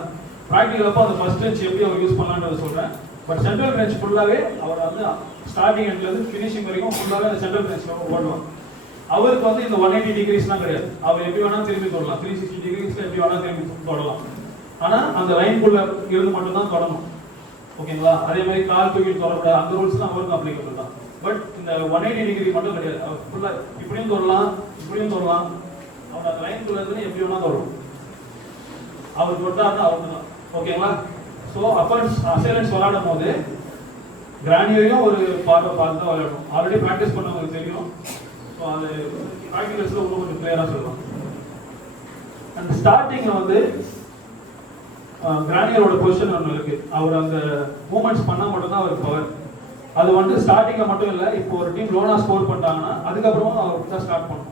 ப்ராக்டிக்கல் அப்போ அந்த ஃபர்ஸ்ட் ட்ரென்ச் எப்படி அவர் யூஸ் பண்ணலான்றதை சொல்கிறேன். பட் சென்ட்ரல் ட்ரென்ச் ஃபுல்லாகவே அவர் வந்து ஸ்டார்டிங் எண்ட்லேருந்து ஃபினிஷிங் வரைக்கும் ஃபுல்லாகவே அந்த சென்ட்ரல் ட்ரென்ச்சில் ஓடுவாங்க. அவருக்கு வந்து இந்த 180 டிகிரிஸ்லாம் கிடையாது. அவர் எப்படி வேணாலும் திரும்பி தொடலாம். 360 டிகிரிஸ்ல எப்படி வேணாலும் திரும்பி தொடலாம். ஆனால் அந்த லைனுக்குள்ள இருந்து மட்டும்தான் தொடணும். ஓகேங்களா? அதே மாதிரி கால் தூக்கி தொடக்கூடாது. அந்த ரூல்ஸ்லாம் அவருக்கு அப்ளிகபிள் தான். பட் இந்த 180 டிகிரி மட்டும் கிடையாது. அவர் ஃபுல்லாக இப்படியும் தொடலாம், இப்படியும் தொடலாம். அவர் அந்த லைனுக்குள்ள இருந்து எப்படி வேணாலும் தொடரும். அவர் தொட்டாருன்னா அவருக்கு தான். ஓகேங்களா? ஸோ அசைலன்ஸ் விளையாடும் போது கிராண்டியரையும் ஒரு பார்த்து தான் விளையாடணும். ஆல்ரெடி ப்ராக்டிஸ் பண்ணவங்களுக்கு தெரியும். ஸோ அது ப்ராக்டிகல்ஸில் இன்னும் கொஞ்சம் கிளியராக சொல்லலாம். அண்ட் ஸ்டார்டிங்கில் வந்து கிராண்டியரோட பொசிஷன் ஒன்று இருக்குது. அவர் அந்த மூமெண்ட்ஸ் பண்ணால் மட்டும்தான் அவருக்கு பவர். அது வந்து ஸ்டார்டிங்கில் மட்டும் இல்லை. இப்போ ஒரு டீம் லோனா ஸ்கோர் பண்ணிட்டாங்கன்னா அதுக்கப்புறமா அவருக்கு தான் ஸ்டார்ட் பண்ணணும்.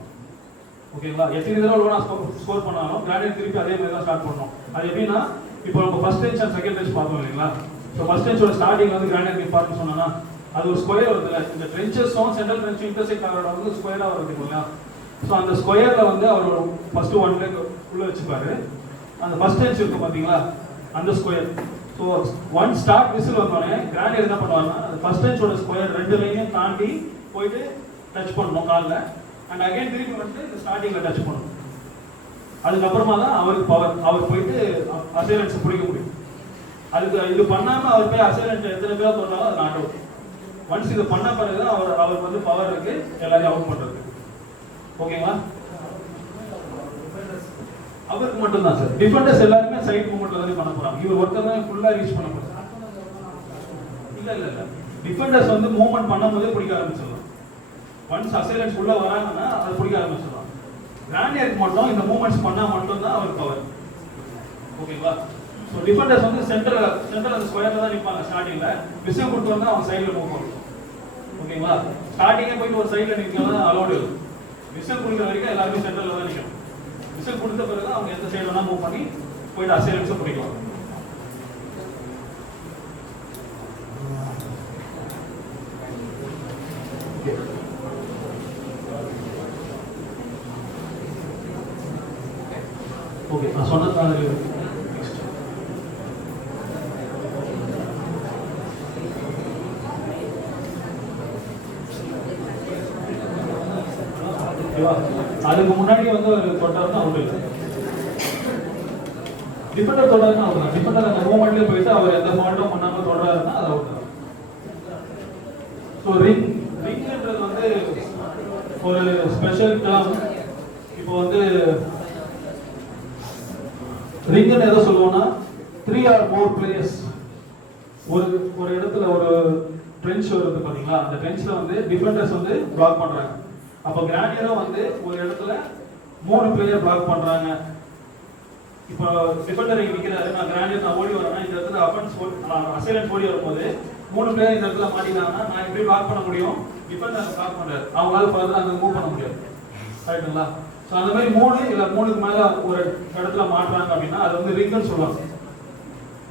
ஓகேங்களா? எத்தனை தடவை லோனா ஸ்கோர் பண்ணாலும் கிராண்டியர் திருப்பி அதே மாதிரி தான் ஸ்டார்ட் பண்ணணும். அது எப்படின்னா இப்போ நம்ம ஃபர்ஸ்ட் டென்ச் அண்ட் செகண்ட் டென்ச் பார்த்தோம் இல்லைங்களா? ஸோ ஃபர்ஸ்ட் டென்ச்சோட ஸ்டார்டிங் வந்து கிராண்டியர் இம்பார்ட்னு சொன்னா அது ஒரு ஸ்கொயர் வருதுல்ல. இந்த ட்ரென்ச்சஸும் சென்ட்ரல் ட்ரென்ச்சும் இன்டர்செக்ட் ஆகிறோட வந்து ஸ்கொயராக வருது இல்லைங்களா? ஸோ அந்த ஸ்கொயரில் வந்து அவர் ஃபர்ஸ்ட் 1 leg உள்ளே வச்சுப்பாரு. அந்த ஃபர்ஸ்ட் டென்ச் இருக்கும் பார்த்தீங்களா, அந்த square. So one start whistle வந்தோடனே கிராண்டியர் என்ன பண்ணுவாருன்னா அந்த ஃபர்ஸ்ட் டென்ச்சோட ஸ்கொயர் 2 லைனையும் தாண்டி போயிட்டு டச் பண்ணணும் காலில். அண்ட் அகைன் திருப்பி வந்து இந்த ஸ்டார்டிங்கில் டச் பண்ணணும். அதுக்கப்புறமா தான் அவருக்கு பவர். அவர் போயிட்டு அசைலன்ஸ் பிடிக்க முடியும். அதுக்கு இது பண்ணாமல் அவர் போய் அசைலன்ட் எத்தனை பேர் தொட்டாலும் அது நாட் அவுட். ஒன்ஸ் இது பண்ண பிறகு தான் அவருக்கு வந்து பவர் இருக்கு எல்லாரையும் அவுட் பண்ணுறது. ஓகேங்களா? அவருக்கு மட்டும் தான் சார். டிஃபெண்டர்ஸ் எல்லாருமே சைட் மூவ்மெண்ட்ல தான் பண்ண போறாங்க. இவர் ஒருத்தர் தான் ஃபுல்லா ரீச் பண்ண போறாங்க. இல்ல டிஃபெண்டர்ஸ் வந்து மூவ்மெண்ட் பண்ணும்போதே பிடிக்க ஆரம்பிச்சிடலாம். ஒன்ஸ் அசைலன்ஸ் உள்ள வராங்கன்னா அது பிடிக்க ஆரம்பிச்சிடலாம். கிரானியருக்கு மட்டும் இந்த மூவ்மெண்ட்ஸ் பண்ணா மட்டும் தான் அவர் பவர். ஓகேங்களா? ஸோ டிஃபெண்டர்ஸ் வந்து சென்டர் அந்த ஸ்கொயர்ல தான் நிற்பாங்க ஸ்டார்டிங்ல. விசில் கொடுத்து வந்து அவங்க சைடில் மூவ் பண்ணுவாங்க. ஓகேங்களா? ஸ்டார்டிங்கே போயிட்டு ஒரு சைடில் நிற்கலாம் அலோடு இல்லை. விசில் கொடுக்குற வரைக்கும் எல்லாருமே சென்டர்ல தான் நிற்கணும். விசில் கொடுத்த பிறகு அவங்க எந்த சைடு வேணா மூவ் பண்ணி போயிட்டு அசைலன்ஸை பிடிக்கலாம். ஓகே, நான் சொன்னது அதுக்கு முன்னாடி வந்து ஒரு தொட்டாருன்னா அவுட் இல்லை. டிஃபெண்டர் தொட்டாருன்னா அவுட் தான். டிஃபெண்டர் அந்த மூவ்மெண்ட்லயே போயிட்டு அவர் எந்த ஃபால்ட்டும் பண்ணாம தொடுறாருன்னா அது அவுட் தான். ஸோ ரிங்ன்றது வந்து ஒரு ஸ்பெஷல் டேர்ம். இப்போ வந்து ரிங்னு எதை சொல்லுவோம்னா 3 or more players ஒரு இடத்துல ஒரு ட்ரென்ச் வருது பாத்தீங்களா? அந்த ட்ரென்ச்ல வந்து டிஃபெண்டர்ஸ் வந்து பிளாக் பண்றாங்க. அப்போ கிரானியரும் வந்து ஒரு இடத்துல 3 பிளேயர் பிளாக் பண்றாங்க. இப்போ டிஃபெண்டர் இங்க நிக்கிறாரு, நான் கிரானியர் நான் ஓடி வரேன்னா இந்த இடத்துல அசைலன்ஸ் ஓடி வரும்போது 3 பிளேயர் இந்த இடத்துல மாட்டிக்கிறாங்கன்னா நான் எப்படி பிளாக் பண்ண முடியும்? டிஃபெண்டர் பிளாக் பண்றாரு, அவங்களால ஃபர்தரா அங்க மூவ் பண்ண முடியாது. ரைட்டுங்களா? ஸோ அந்த மாதிரி 3 இல்ல 3க்கு மேல ஒரு இடத்துல மாட்டுறாங்க அப்படின்னா அது வந்து ரிங்னு சொல்லுவாங்க.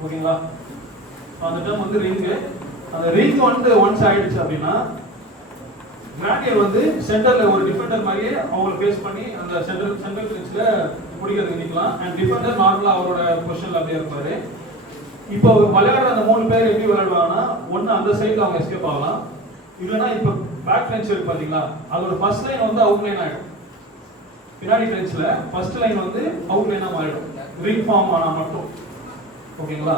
ஓகேங்களா? அந்த டேர்ம் வந்து ரிங்கு. அந்த ரிங் வந்து ஒன்ஸ் ஆயிடுச்சு அப்படின்னா கிரானியர் வந்து சென்டர்ல ஒரு டிஃபெண்டர் மாதிரியே அவங்களை ஃபேஸ் பண்ணி அந்த சென்டர் பிரிட்ஜ்ல பிடிக்கிறதுக்கு நிக்கலாம். அண்ட் டிஃபெண்டர் நார்மலா அவரோட பொசிஷன்ல அப்படியே இருப்பாரு. இப்போ விளையாடுற அந்த 3 பேர் எப்படி விளையாடுவாங்கன்னா ஒன்னு அந்த சைடுல அவங்க எஸ்கேப் ஆகலாம், இல்லைன்னா இப்போ பேக் ட்ரென்ச் இருக்கு பாத்தீங்களா? அதோட ஃபர்ஸ்ட் லைன் வந்து அவுட் லைன் ஆயிடும். பின்னாடி ட்ரென்ச்ல ஃபர்ஸ்ட் லைன் வந்து அவுட் லைனா மாறிடும் ரிங் ஃபார்ம் ஆனா மட்டும். ஓகேங்களா?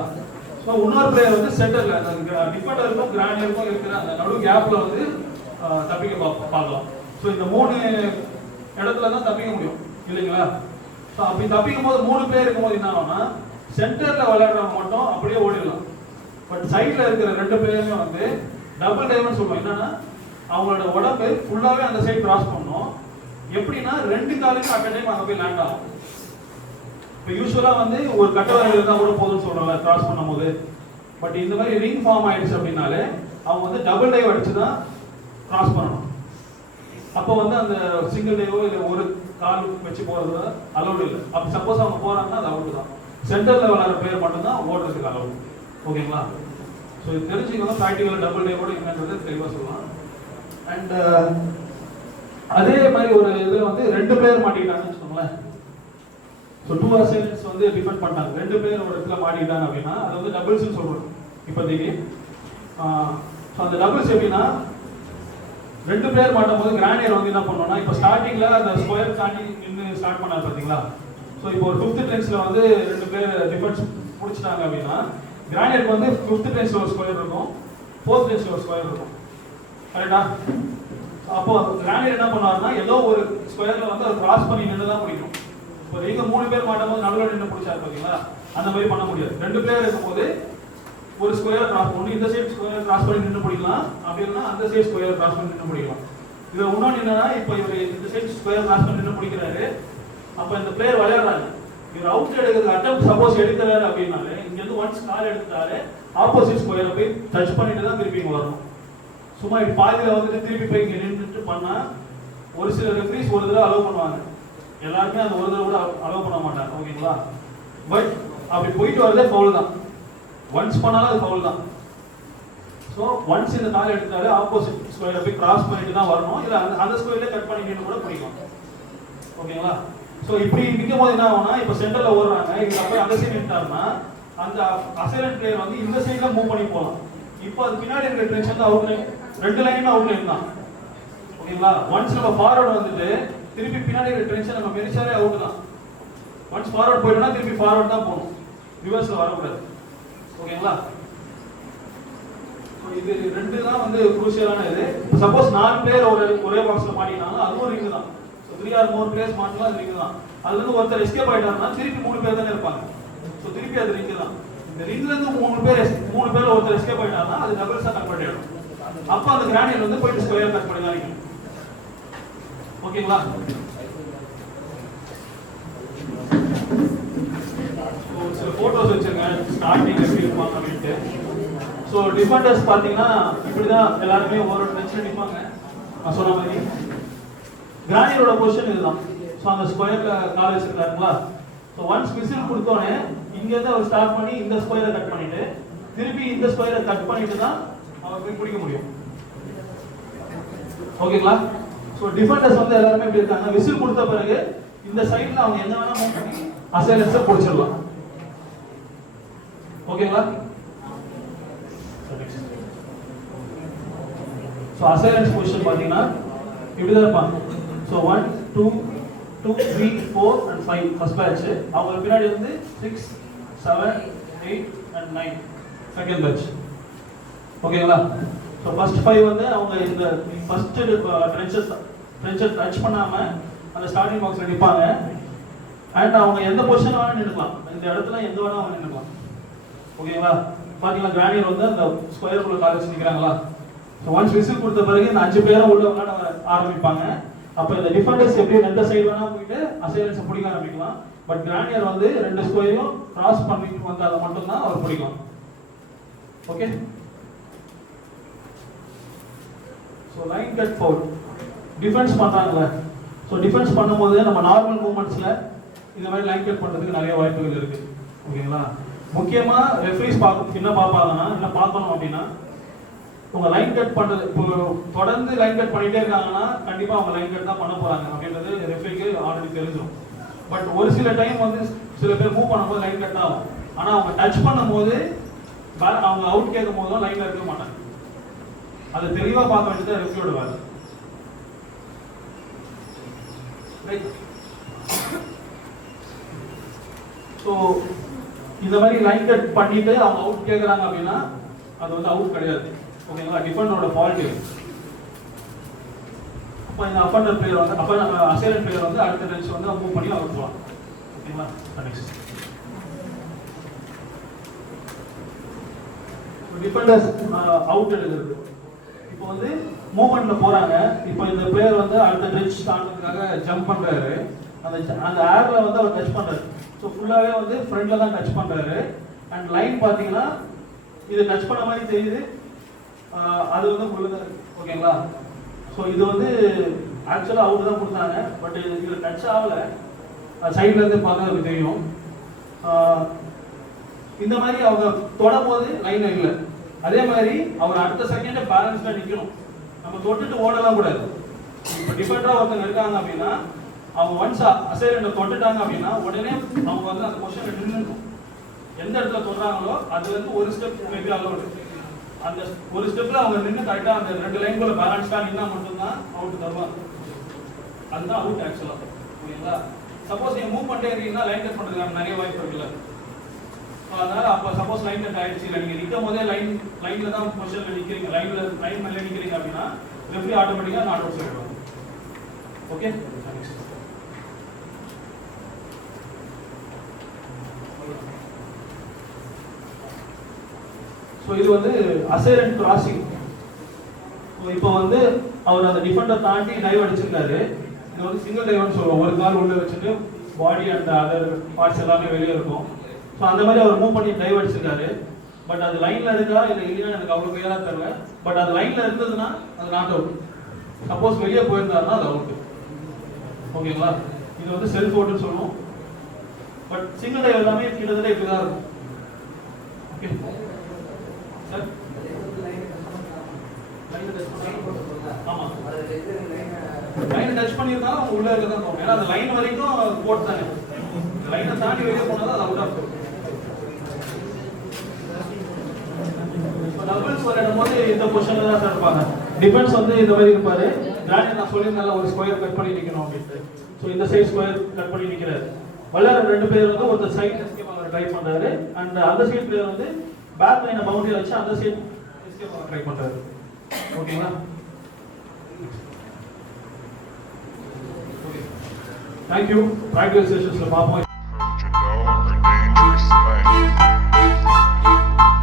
ஸோ இன்னொரு பிளேயர் வந்து சென்டர்ல அந்த டிஃபெண்டருக்கும் கிரானியருக்கும் இருக்கிற அந்த நடு கேப்ல வந்து தப்பிக்க பார்க்கலாம். ஸோ இந்த 3 இடத்துல தான் தப்பிக்க முடியும் இல்லைங்களா? ஸோ அப்படி தப்பிக்கும் போது 3 பேர் இருக்கும்போது என்ன ஆகும்னா சென்டர்ல விளையாடுறவங்க மட்டும் அப்படியே ஓடிடலாம். பட் சைட்ல இருக்கிற 2 பிளேயருமே வந்து டபுள் டைவர்னு சொல்லுவோம். என்னன்னா அவங்களோட உடம்பு ஃபுல்லாவே அந்த சைடு கிராஸ் பண்ணணும். எப்படின்னா 2 காலுக்கு அட் டைம் அங்கே போய் லேண்ட் ஆகும். இப்போ யூஸ்வலா வந்து ஒரு கட்டவரல் இருந்தால் கூட போதும்னு சொல்றாங்க கிராஸ் பண்ணும்போது. பட் இந்த மாதிரி ரிங் ஃபார்ம் ஆயிடுச்சு அப்படின்னாலே அவங்க வந்து டபுள் டைவ் அடிச்சு தான் கிராஸ் பண்ணணும். அப்போ வந்து அந்த சிங்கிள் டைவோ இல்லை ஒரு கால் வச்சு போறது அலௌடு இல்லை. அப்படி சப்போஸ் அவங்க போறாங்கன்னா அது அவுட் தான். சென்டர்ல விளையாடுற பிளேயர் மட்டும் தான் ஓடுறதுக்கு அலௌடு. ஓகேங்களா? ஸோ இது தெரிஞ்சுக்கணும். ப்ராக்டிக்கல் டபுள் டைவோட என்னன்றது தெளிவாக சொல்லலாம். அண்ட் அதே மாதிரி ஒரு இதில் வந்து 2 பிளேயர் மாட்டிக்கிட்டாங்கன்னு வச்சுக்கோங்களேன். ஸோ 2 அசைலன்ஸ் வந்து டிஃபெண்ட் பண்ணாங்க. 2 பிளேயர் ஒரு இடத்துல மாட்டிக்கிட்டாங்க அப்படின்னா அது வந்து டபுள்ஸ்ன்னு சொல்றோம் இப்போதைக்கு. ஸோ அந்த டபுள்ஸ் எப்படின்னா 2 பிளேயர் மாட்டும் போது கிரானியர் வந்து என்ன பண்ணோம்னா இப்போ ஸ்டார்டிங்ல அந்த ஸ்கொயர் தாண்டி நின்று ஸ்டார்ட் பண்ணாரு பார்த்தீங்களா? ஸோ இப்போ ஒரு 5th ட்ரென்ச்ல வந்து 2 பிளேயர் டிஃபென்ஸ் முடிச்சிட்டாங்க அப்படின்னா கிரானியருக்கு வந்து 5th ட்ரென்ச்ல ஒரு ஸ்கொயர் இருக்கும், 4th ட்ரென்ச்ல ஒரு ஸ்கொயர் இருக்கும். கரெக்டா? அப்போ கிரானியர் என்ன பண்ணுவாருன்னா ஏதோ ஒரு ஸ்கொயர்ல வந்து அதை கிராஸ் பண்ணி நின்று தான் பிடிக்கும். இப்போ நீங்க 3 பேர் மாட்டும் போது நடுவில் நின்று பிடிச்சாரு பார்த்தீங்களா? அந்த மாதிரி பண்ண முடியாது. 2 பிளேயர் இருக்கும்போது ஒரு ஸ்கொயர் கிராஸ் பண்ணி இந்த சைடு ஸ்கொயர் கிராஸ் பண்ணி நின்று பிடிக்கலாம், அப்படி இல்லைன்னா அந்த சைடு ஸ்கொயர் கிராஸ் பண்ணி நின்று பிடிக்கலாம். இது இன்னொன்று என்னன்னா இப்போ இவர் இந்த சைடு ஸ்கொயர் கிராஸ் பண்ணி நின்று பிடிக்கிறாரு. அப்போ இந்த பிளேயர் விளையாடுறாங்க. இவர் அவுட் எடுக்கிறது அட்டம் சப்போஸ் எடுக்கிறாரு அப்படின்னாலே இங்க இருந்து ஒன்ஸ் கால் எடுத்துட்டாரு ஆப்போசிட் ஸ்கொயரை போய் டச் பண்ணிட்டு தான் திருப்பி வரணும். சும்மா இப்படி பாதியில வந்துட்டு திருப்பி போய் இங்க நின்றுட்டு பண்ணா ஒரு சில ரெஃப்ரீஸ் ஒரு தடவை அலோவ் பண்ணுவாங்க. எல்லாருமே அந்த ஒரு தடவை கூட அலோவ் பண்ண மாட்டாங்க. ஓகேங்களா? பட் அப்படி போயிட்டு வரதே ஃபவுல் தான். ஒன்ஸ் பண்ணாலும் அது ஃபவுல் தான். ஸோ ஒன்ஸ் இந்த கால் எடுத்தாலே ஆப்போசிட் ஸ்கொயரை போய் கிராஸ் பண்ணிட்டு தான் வரணும். இல்லை அந்த ஸ்கொயர்ல கட் பண்ணிட்டு கூட பிடிக்கும். ஓகேங்களா? ஸோ இப்படி நிற்கும் போது என்ன ஆகும்னா இப்போ சென்டர்ல ஓடுறாங்க, இவங்க போய் அந்த சைடு நின்றாருன்னா அந்த அசைலன்ட் பிளேயர் வந்து இந்த சைட்ல மூவ் பண்ணி போகலாம். இப்போ அது பின்னாடி இருக்கிற ட்ரென்ச் வந்து அவுட் லைன், 2 லைனுமே அவுட் லைன் தான். ஓகேங்களா? ஒன்ஸ் நம்ம ஃபார்வர்ட் வந்துட்டு திருப்பி பின்னாடி இருக்கிற ட்ரென்ச்சை நம்ம மெரிச்சாலே அவுட் தான். ஒன்ஸ் ஃபார்வர்ட் போயிட்டோம்னா திருப்பி ஃபார்வர்ட் தான் போகணும், ரிவர்ஸ்ல வரக்கூடாது. ஓகேங்களா? இது 2 தான் வந்து குரூஷியலான இது. சப்போஸ் 4 பிளேயர் ஒரே பாக்ஸ்ல மாட்டினாலும் அதுவும் ரிங் தான். ஸோ 3 or more பிளேயர்ஸ் மாட்டலாம் அது ரிங் தான். அதுல இருந்து ஒருத்தர் எஸ்கேப் ஆயிட்டாருன்னா திருப்பி 3 பேர் தானே இருப்பாங்க. ஸோ திருப்பி அது ரிங் தான். இந்த ரிங்ல இருந்து 3 பேர்ல ஒருத்தர் எஸ்கேப் ஆயிட்டாருன்னா அது டபுள்ஸா கன்வெர்ட் ஆயிடும். அப்ப அந்த கிரானியல் வந்து போயிட்டு ஸ்கொயர் கட் பண்ணி தான் நிற்கும். ஓகேங்களா? சில போட்டோஸ் வச்சிருக்கேன் ஸ்டார்டிங் எப்படி இருப்பாங்க அப்படின்ட்டு. ஸோ டிஃபெண்டர்ஸ் பார்த்தீங்கன்னா இப்படிதான் எல்லாருமே ஒரு பெஞ்சில் நிற்பாங்க. நான் சொன்ன மாதிரி கிரானியரோட பொசிஷன் இதுதான். ஸோ அந்த ஸ்கொயர்ல கால் வச்சிருக்காருங்களா? ஸோ ஒன்ஸ் விசில் கொடுத்தோன்னே இங்கேருந்து அவர் ஸ்டார்ட் பண்ணி இந்த ஸ்கொயரை கட் பண்ணிட்டு திருப்பி இந்த ஸ்கொயரை கட் பண்ணிட்டு தான் அவர் போய் பிடிக்க முடியும். ஓகேங்களா? ஸோ டிஃபெண்டர்ஸ் வந்து எல்லாருமே இப்படி இருக்காங்க. விசில் கொடுத்த பிறகு இந்த சைடில் அவங்க என்ன வேணா மூவ் பண்ணி அசைலன்ஸை பிடிச்சிடலாம். ஓகேங்களா? ஸோ அசைலன்ஸ் பொசிஷன் பார்த்தீங்கன்னா இப்படிதான் இருப்பாங்க. So 1 2 2 3 4 and 5 first batch. அவங்க பின்னாடி வந்து 6 7 8 and 9 செகண்ட் பேட்ச். ஓகேங்களா? ஸோ ஃபர்ஸ்ட் 5 வந்து அவங்க இந்த ஃபர்ஸ்ட் ட்ரென்ச்சர் டச் பண்ணாம அந்த ஸ்டார்டிங் பாக்ஸ்ல நிற்பாங்க. அண்ட் அவங்க எந்த பொசிஷன் வேணா நின்றுக்கலாம். இந்த இடத்துல எந்த வேணா அவங்க நின்றுக்கலாம். ஓகேங்களா? பாத்தீங்களா கிரானியர் வந்து அந்த ஸ்கொயருக்குள்ள கால் வச்சு நிற்கிறாங்களா? ஸோ ஒன்ஸ் விசில் கொடுத்த பிறகு இந்த 5 பேரும் உள்ள விளையாட ஆரம்பிப்பாங்க. அப்போ இந்த டிஃபெண்டர்ஸ் எப்படி ரெண்டு சைடு வேணா போயிட்டு அசைலன்ஸை பிடிக்க ஆரம்பிக்கலாம். பட் கிரானியர் வந்து 2 ஸ்கொயரையும் கிராஸ் பண்ணிட்டு வந்தால் மட்டும்தான் அவர் பிடிக்கலாம். Okay? So line cut foul defence பண்றாங்கல்ல. ஸோ டிஃபென்ஸ் பண்ணும்போது நம்ம நார்மல் மூவ்மெண்ட்ஸ்ல இந்த மாதிரி லைன் கட் பண்றதுக்கு நிறைய வாய்ப்புகள் இருக்கு. ஓகேங்களா? முக்கியமா ரெஃபரிஸ் என்ன பார்ப்பாங்கன்னா என்ன பார்க்கணும் அப்படின்னா உங்க லைன் கட் பண்றது இப்போ தொடர்ந்து லைன் கட் பண்ணிட்டே இருக்காங்கன்னா கண்டிப்பா அவங்க லைன் கட் தான் பண்ண போறாங்க அப்படின்றது ரெஃபரிக்கு ஆல்ரெடி தெரிஞ்சிடும். பட் ஒரு சில டைம் வந்து சில பேர் மூவ் பண்ணும்போது லைன் கட் ஆகும். ஆனா அவங்க டச் பண்ணும்போது அவங்க அவுட் கேட்கும் போதும் லைன்ல இருக்க மாட்டாங்க. அதை தெளிவா பார்க்க வேண்டியது ரெஃபரியோட வேலை. ஸோ இந்த மாதிரி லைன் கட் பண்ணிட்டு அவங்க அவுட் கேட்கறாங்க அப்படின்னா அது வந்து அவுட் கிடையாது. ஓகேங்களா? டிஃபெண்டரோட ஃபால்ட் இது. அப்போ இந்த அஃபெண்டர் பிளேயர் வந்து அசைலன்ட் பிளேயர் வந்து அடுத்த டச் வந்து மூவ் பண்ணி அவுட் போகலாம். ஓகேங்களா? நெக்ஸ்ட் டிஃபெண்டர்ஸ் அவுட் எடுக்கிறது. இப்போ வந்து மூவ்மெண்ட்ல போறாங்க. இப்போ இந்த பிளேயர் வந்து அடுத்த டச் தாண்டதுக்காக ஜம்ப் பண்றாரு. அந்த ஏர்ல வந்து அவர் டச் பண்றாரு. ஸோ ஃபுல்லாவே வந்து ஃப்ரண்ட்ல தான் டச் பண்றாரு. அண்ட் லைன் பார்த்தீங்கன்னா இது டச் பண்ண மாதிரி தெரியுது. அது வந்து முழுங்க. ஓகேங்களா? ஸோ இது வந்து ஆக்சுவலாக அவுட் தான் கொடுத்தாங்க. பட் இது டச் ஆகல. சைட்ல இருந்து பார்த்தா அது தெரியும். இந்த மாதிரி அவங்க தொடும் போது லைன் இல்லை. அதே மாதிரி அவர் அடுத்த செகண்ட் பேலன்ஸ்ல நிற்கணும். நம்ம தொட்டுட்டு ஓடலாம் கூடாது. இப்போ டிஃபெண்டரா ஒருத்தங்க இருக்காங்க அப்படின்னா அவங்க ஒன்ஸ் அசைலண்ட தொட்டுட்டாங்க அப்படின்னா உடனே அவங்க வந்து அந்த பொசிஷன்ல நின்னுடணும். எந்த இடத்துல தொடுறாங்களோ அதுல இருந்து ஒரு ஸ்டெப் மேபி அலோடு. அந்த ஒரு ஸ்டெப்ல அவங்க நின்று கரெக்டா அந்த 2 லைன்குள்ள பேலன்ஸ்டா நின்னா மட்டும்தான் அவுட் தருவாங்க. அதுதான் அவுட் ஆக்சுவலா. ஓகேங்களா? சப்போஸ் நீங்க மூவ் பண்ணிட்டே இருக்கீங்கன்னா லைன் கட் பண்றதுக்கு நிறைய வாய்ப்பு இருக்குல்ல. அதனால அப்ப சப்போஸ் லைன் கட் ஆயிடுச்சு இல்லை நீங்க நிற்கும் போதே லைன்ல தான் பொசிஷன்ல நிக்கிறீங்க, லைன் மேல நிக்கிறீங்க அப்படின்னா ரெஃபரி ஆட்டோமேட்டிக்கா நாட் அவுட் சொல்லிடுவாங்க. ஓகே? ஸோ இது வந்து அசைலன்ட் கிராசிங். இப்போ வந்து அவர் அந்த டிஃபெண்டர் தாண்டி டைவ் அடிச்சிருக்காரு. இது வந்து சிங்கிள் டைவ்னு சொல்லுவோம். ஒரு கால் உள்ள வச்சுட்டு பாடி அண்ட் அதர் பார்ட்ஸ் எல்லாமே வெளியே இருக்கும். ஸோ அந்த மாதிரி அவர் மூவ் பண்ணி டைவ் அடிச்சிருக்காரு. பட் அது லைன்ல இருக்கா இல்லை இல்லைன்னா எனக்கு அவ்வளோ கிளியரா தெரியல. பட் அது லைன்ல இருந்ததுன்னா அது நாட் அவுட். சப்போஸ் வெளியே போயிருந்தாருன்னா அது அவுட். ஓகேங்களா? இது வந்து செல்ஃப் அவுட்னு சொல்லுவோம். பட் சிங்கிள் டைவ் எல்லாமே கிட்டத்தட்ட இப்படிதான் இருக்கும். Okay sir? ஆமா, லைனை டச் பண்ணியிருந்தாலும் அவங்க உள்ள இருக்க தான் போகும். ஏன்னா அந்த லைன் வரைக்கும் போட்டு தானே, லைனை தாண்டி வெளியே போனாதான் அது அவுட் ஆஃப். டபுள்ஸ் விளையாடும் போது இந்த பொசிஷன்ல தான் சார் இருப்பாங்க. டிஃபென்ஸ் வந்து இந்த மாதிரி இருப்பாரு. கிரானியர் நான் சொல்லியிருந்தால ஒரு ஸ்கொயர் கட் பண்ணி நிற்கணும் அப்படின்ட்டு. ஸோ இந்த சைடு ஸ்கொயர் கட் பண்ணி நிற்கிறாரு. விளையாடுற 2 பேர் வந்து ஒருத்தர் சைட் எஸ்கேப் ஆக ட்ரை பண்றாரு. அண்ட் அந்த சைட் பிளேயர் வந்து பேக் லைனை பவுண்டரியை வச்சு அந்த சைட் எஸ்கேப் ஆக ட்ரை பண்றாரு. ஓகேங்களா? ஓகே. தேங்க்யூ. ப்ராக்டிகல் செஷன்ஸில் பார்ப்போம்.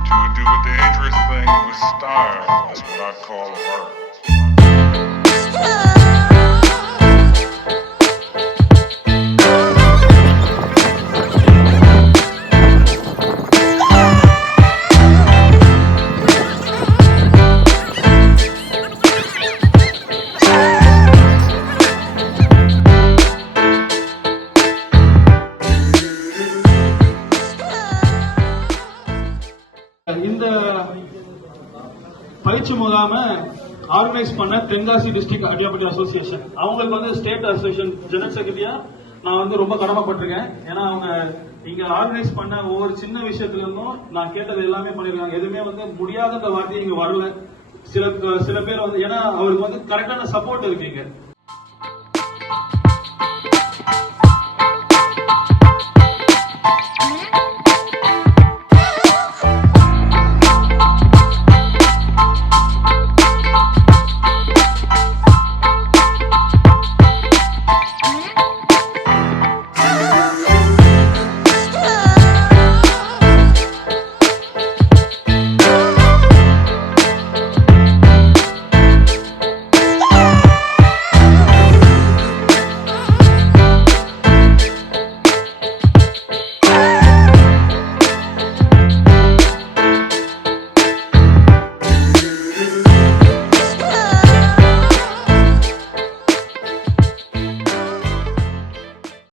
To do a dangerous thing with style is what I call art. இந்த பயிற்சி முகாம ஆர்கனைஸ் பண்ண தென்காசி டிஸ்ட்ரிக்ட் அடியாபட்டி அசோசியேஷன், அவங்களுக்கு வந்து ஸ்டேட் அசோசியேஷன் ஜெனரல் செக்ரட்டரியா நான் வந்து ரொம்ப கடமைப்பட்டிருக்கேன். ஏன்னா அவங்க இங்க ஆர்கனைஸ் பண்ண ஒவ்வொரு சின்ன விஷயத்துல இருந்தும் நான் கேட்டது எல்லாமே பண்ணிருக்காங்க. எதுவுமே வந்து முடியாத வார்த்தையை இங்க வரல. சில பேர் வந்து ஏன்னா அவருக்கு வந்து கரெக்டான சப்போர்ட் இருக்குங்க.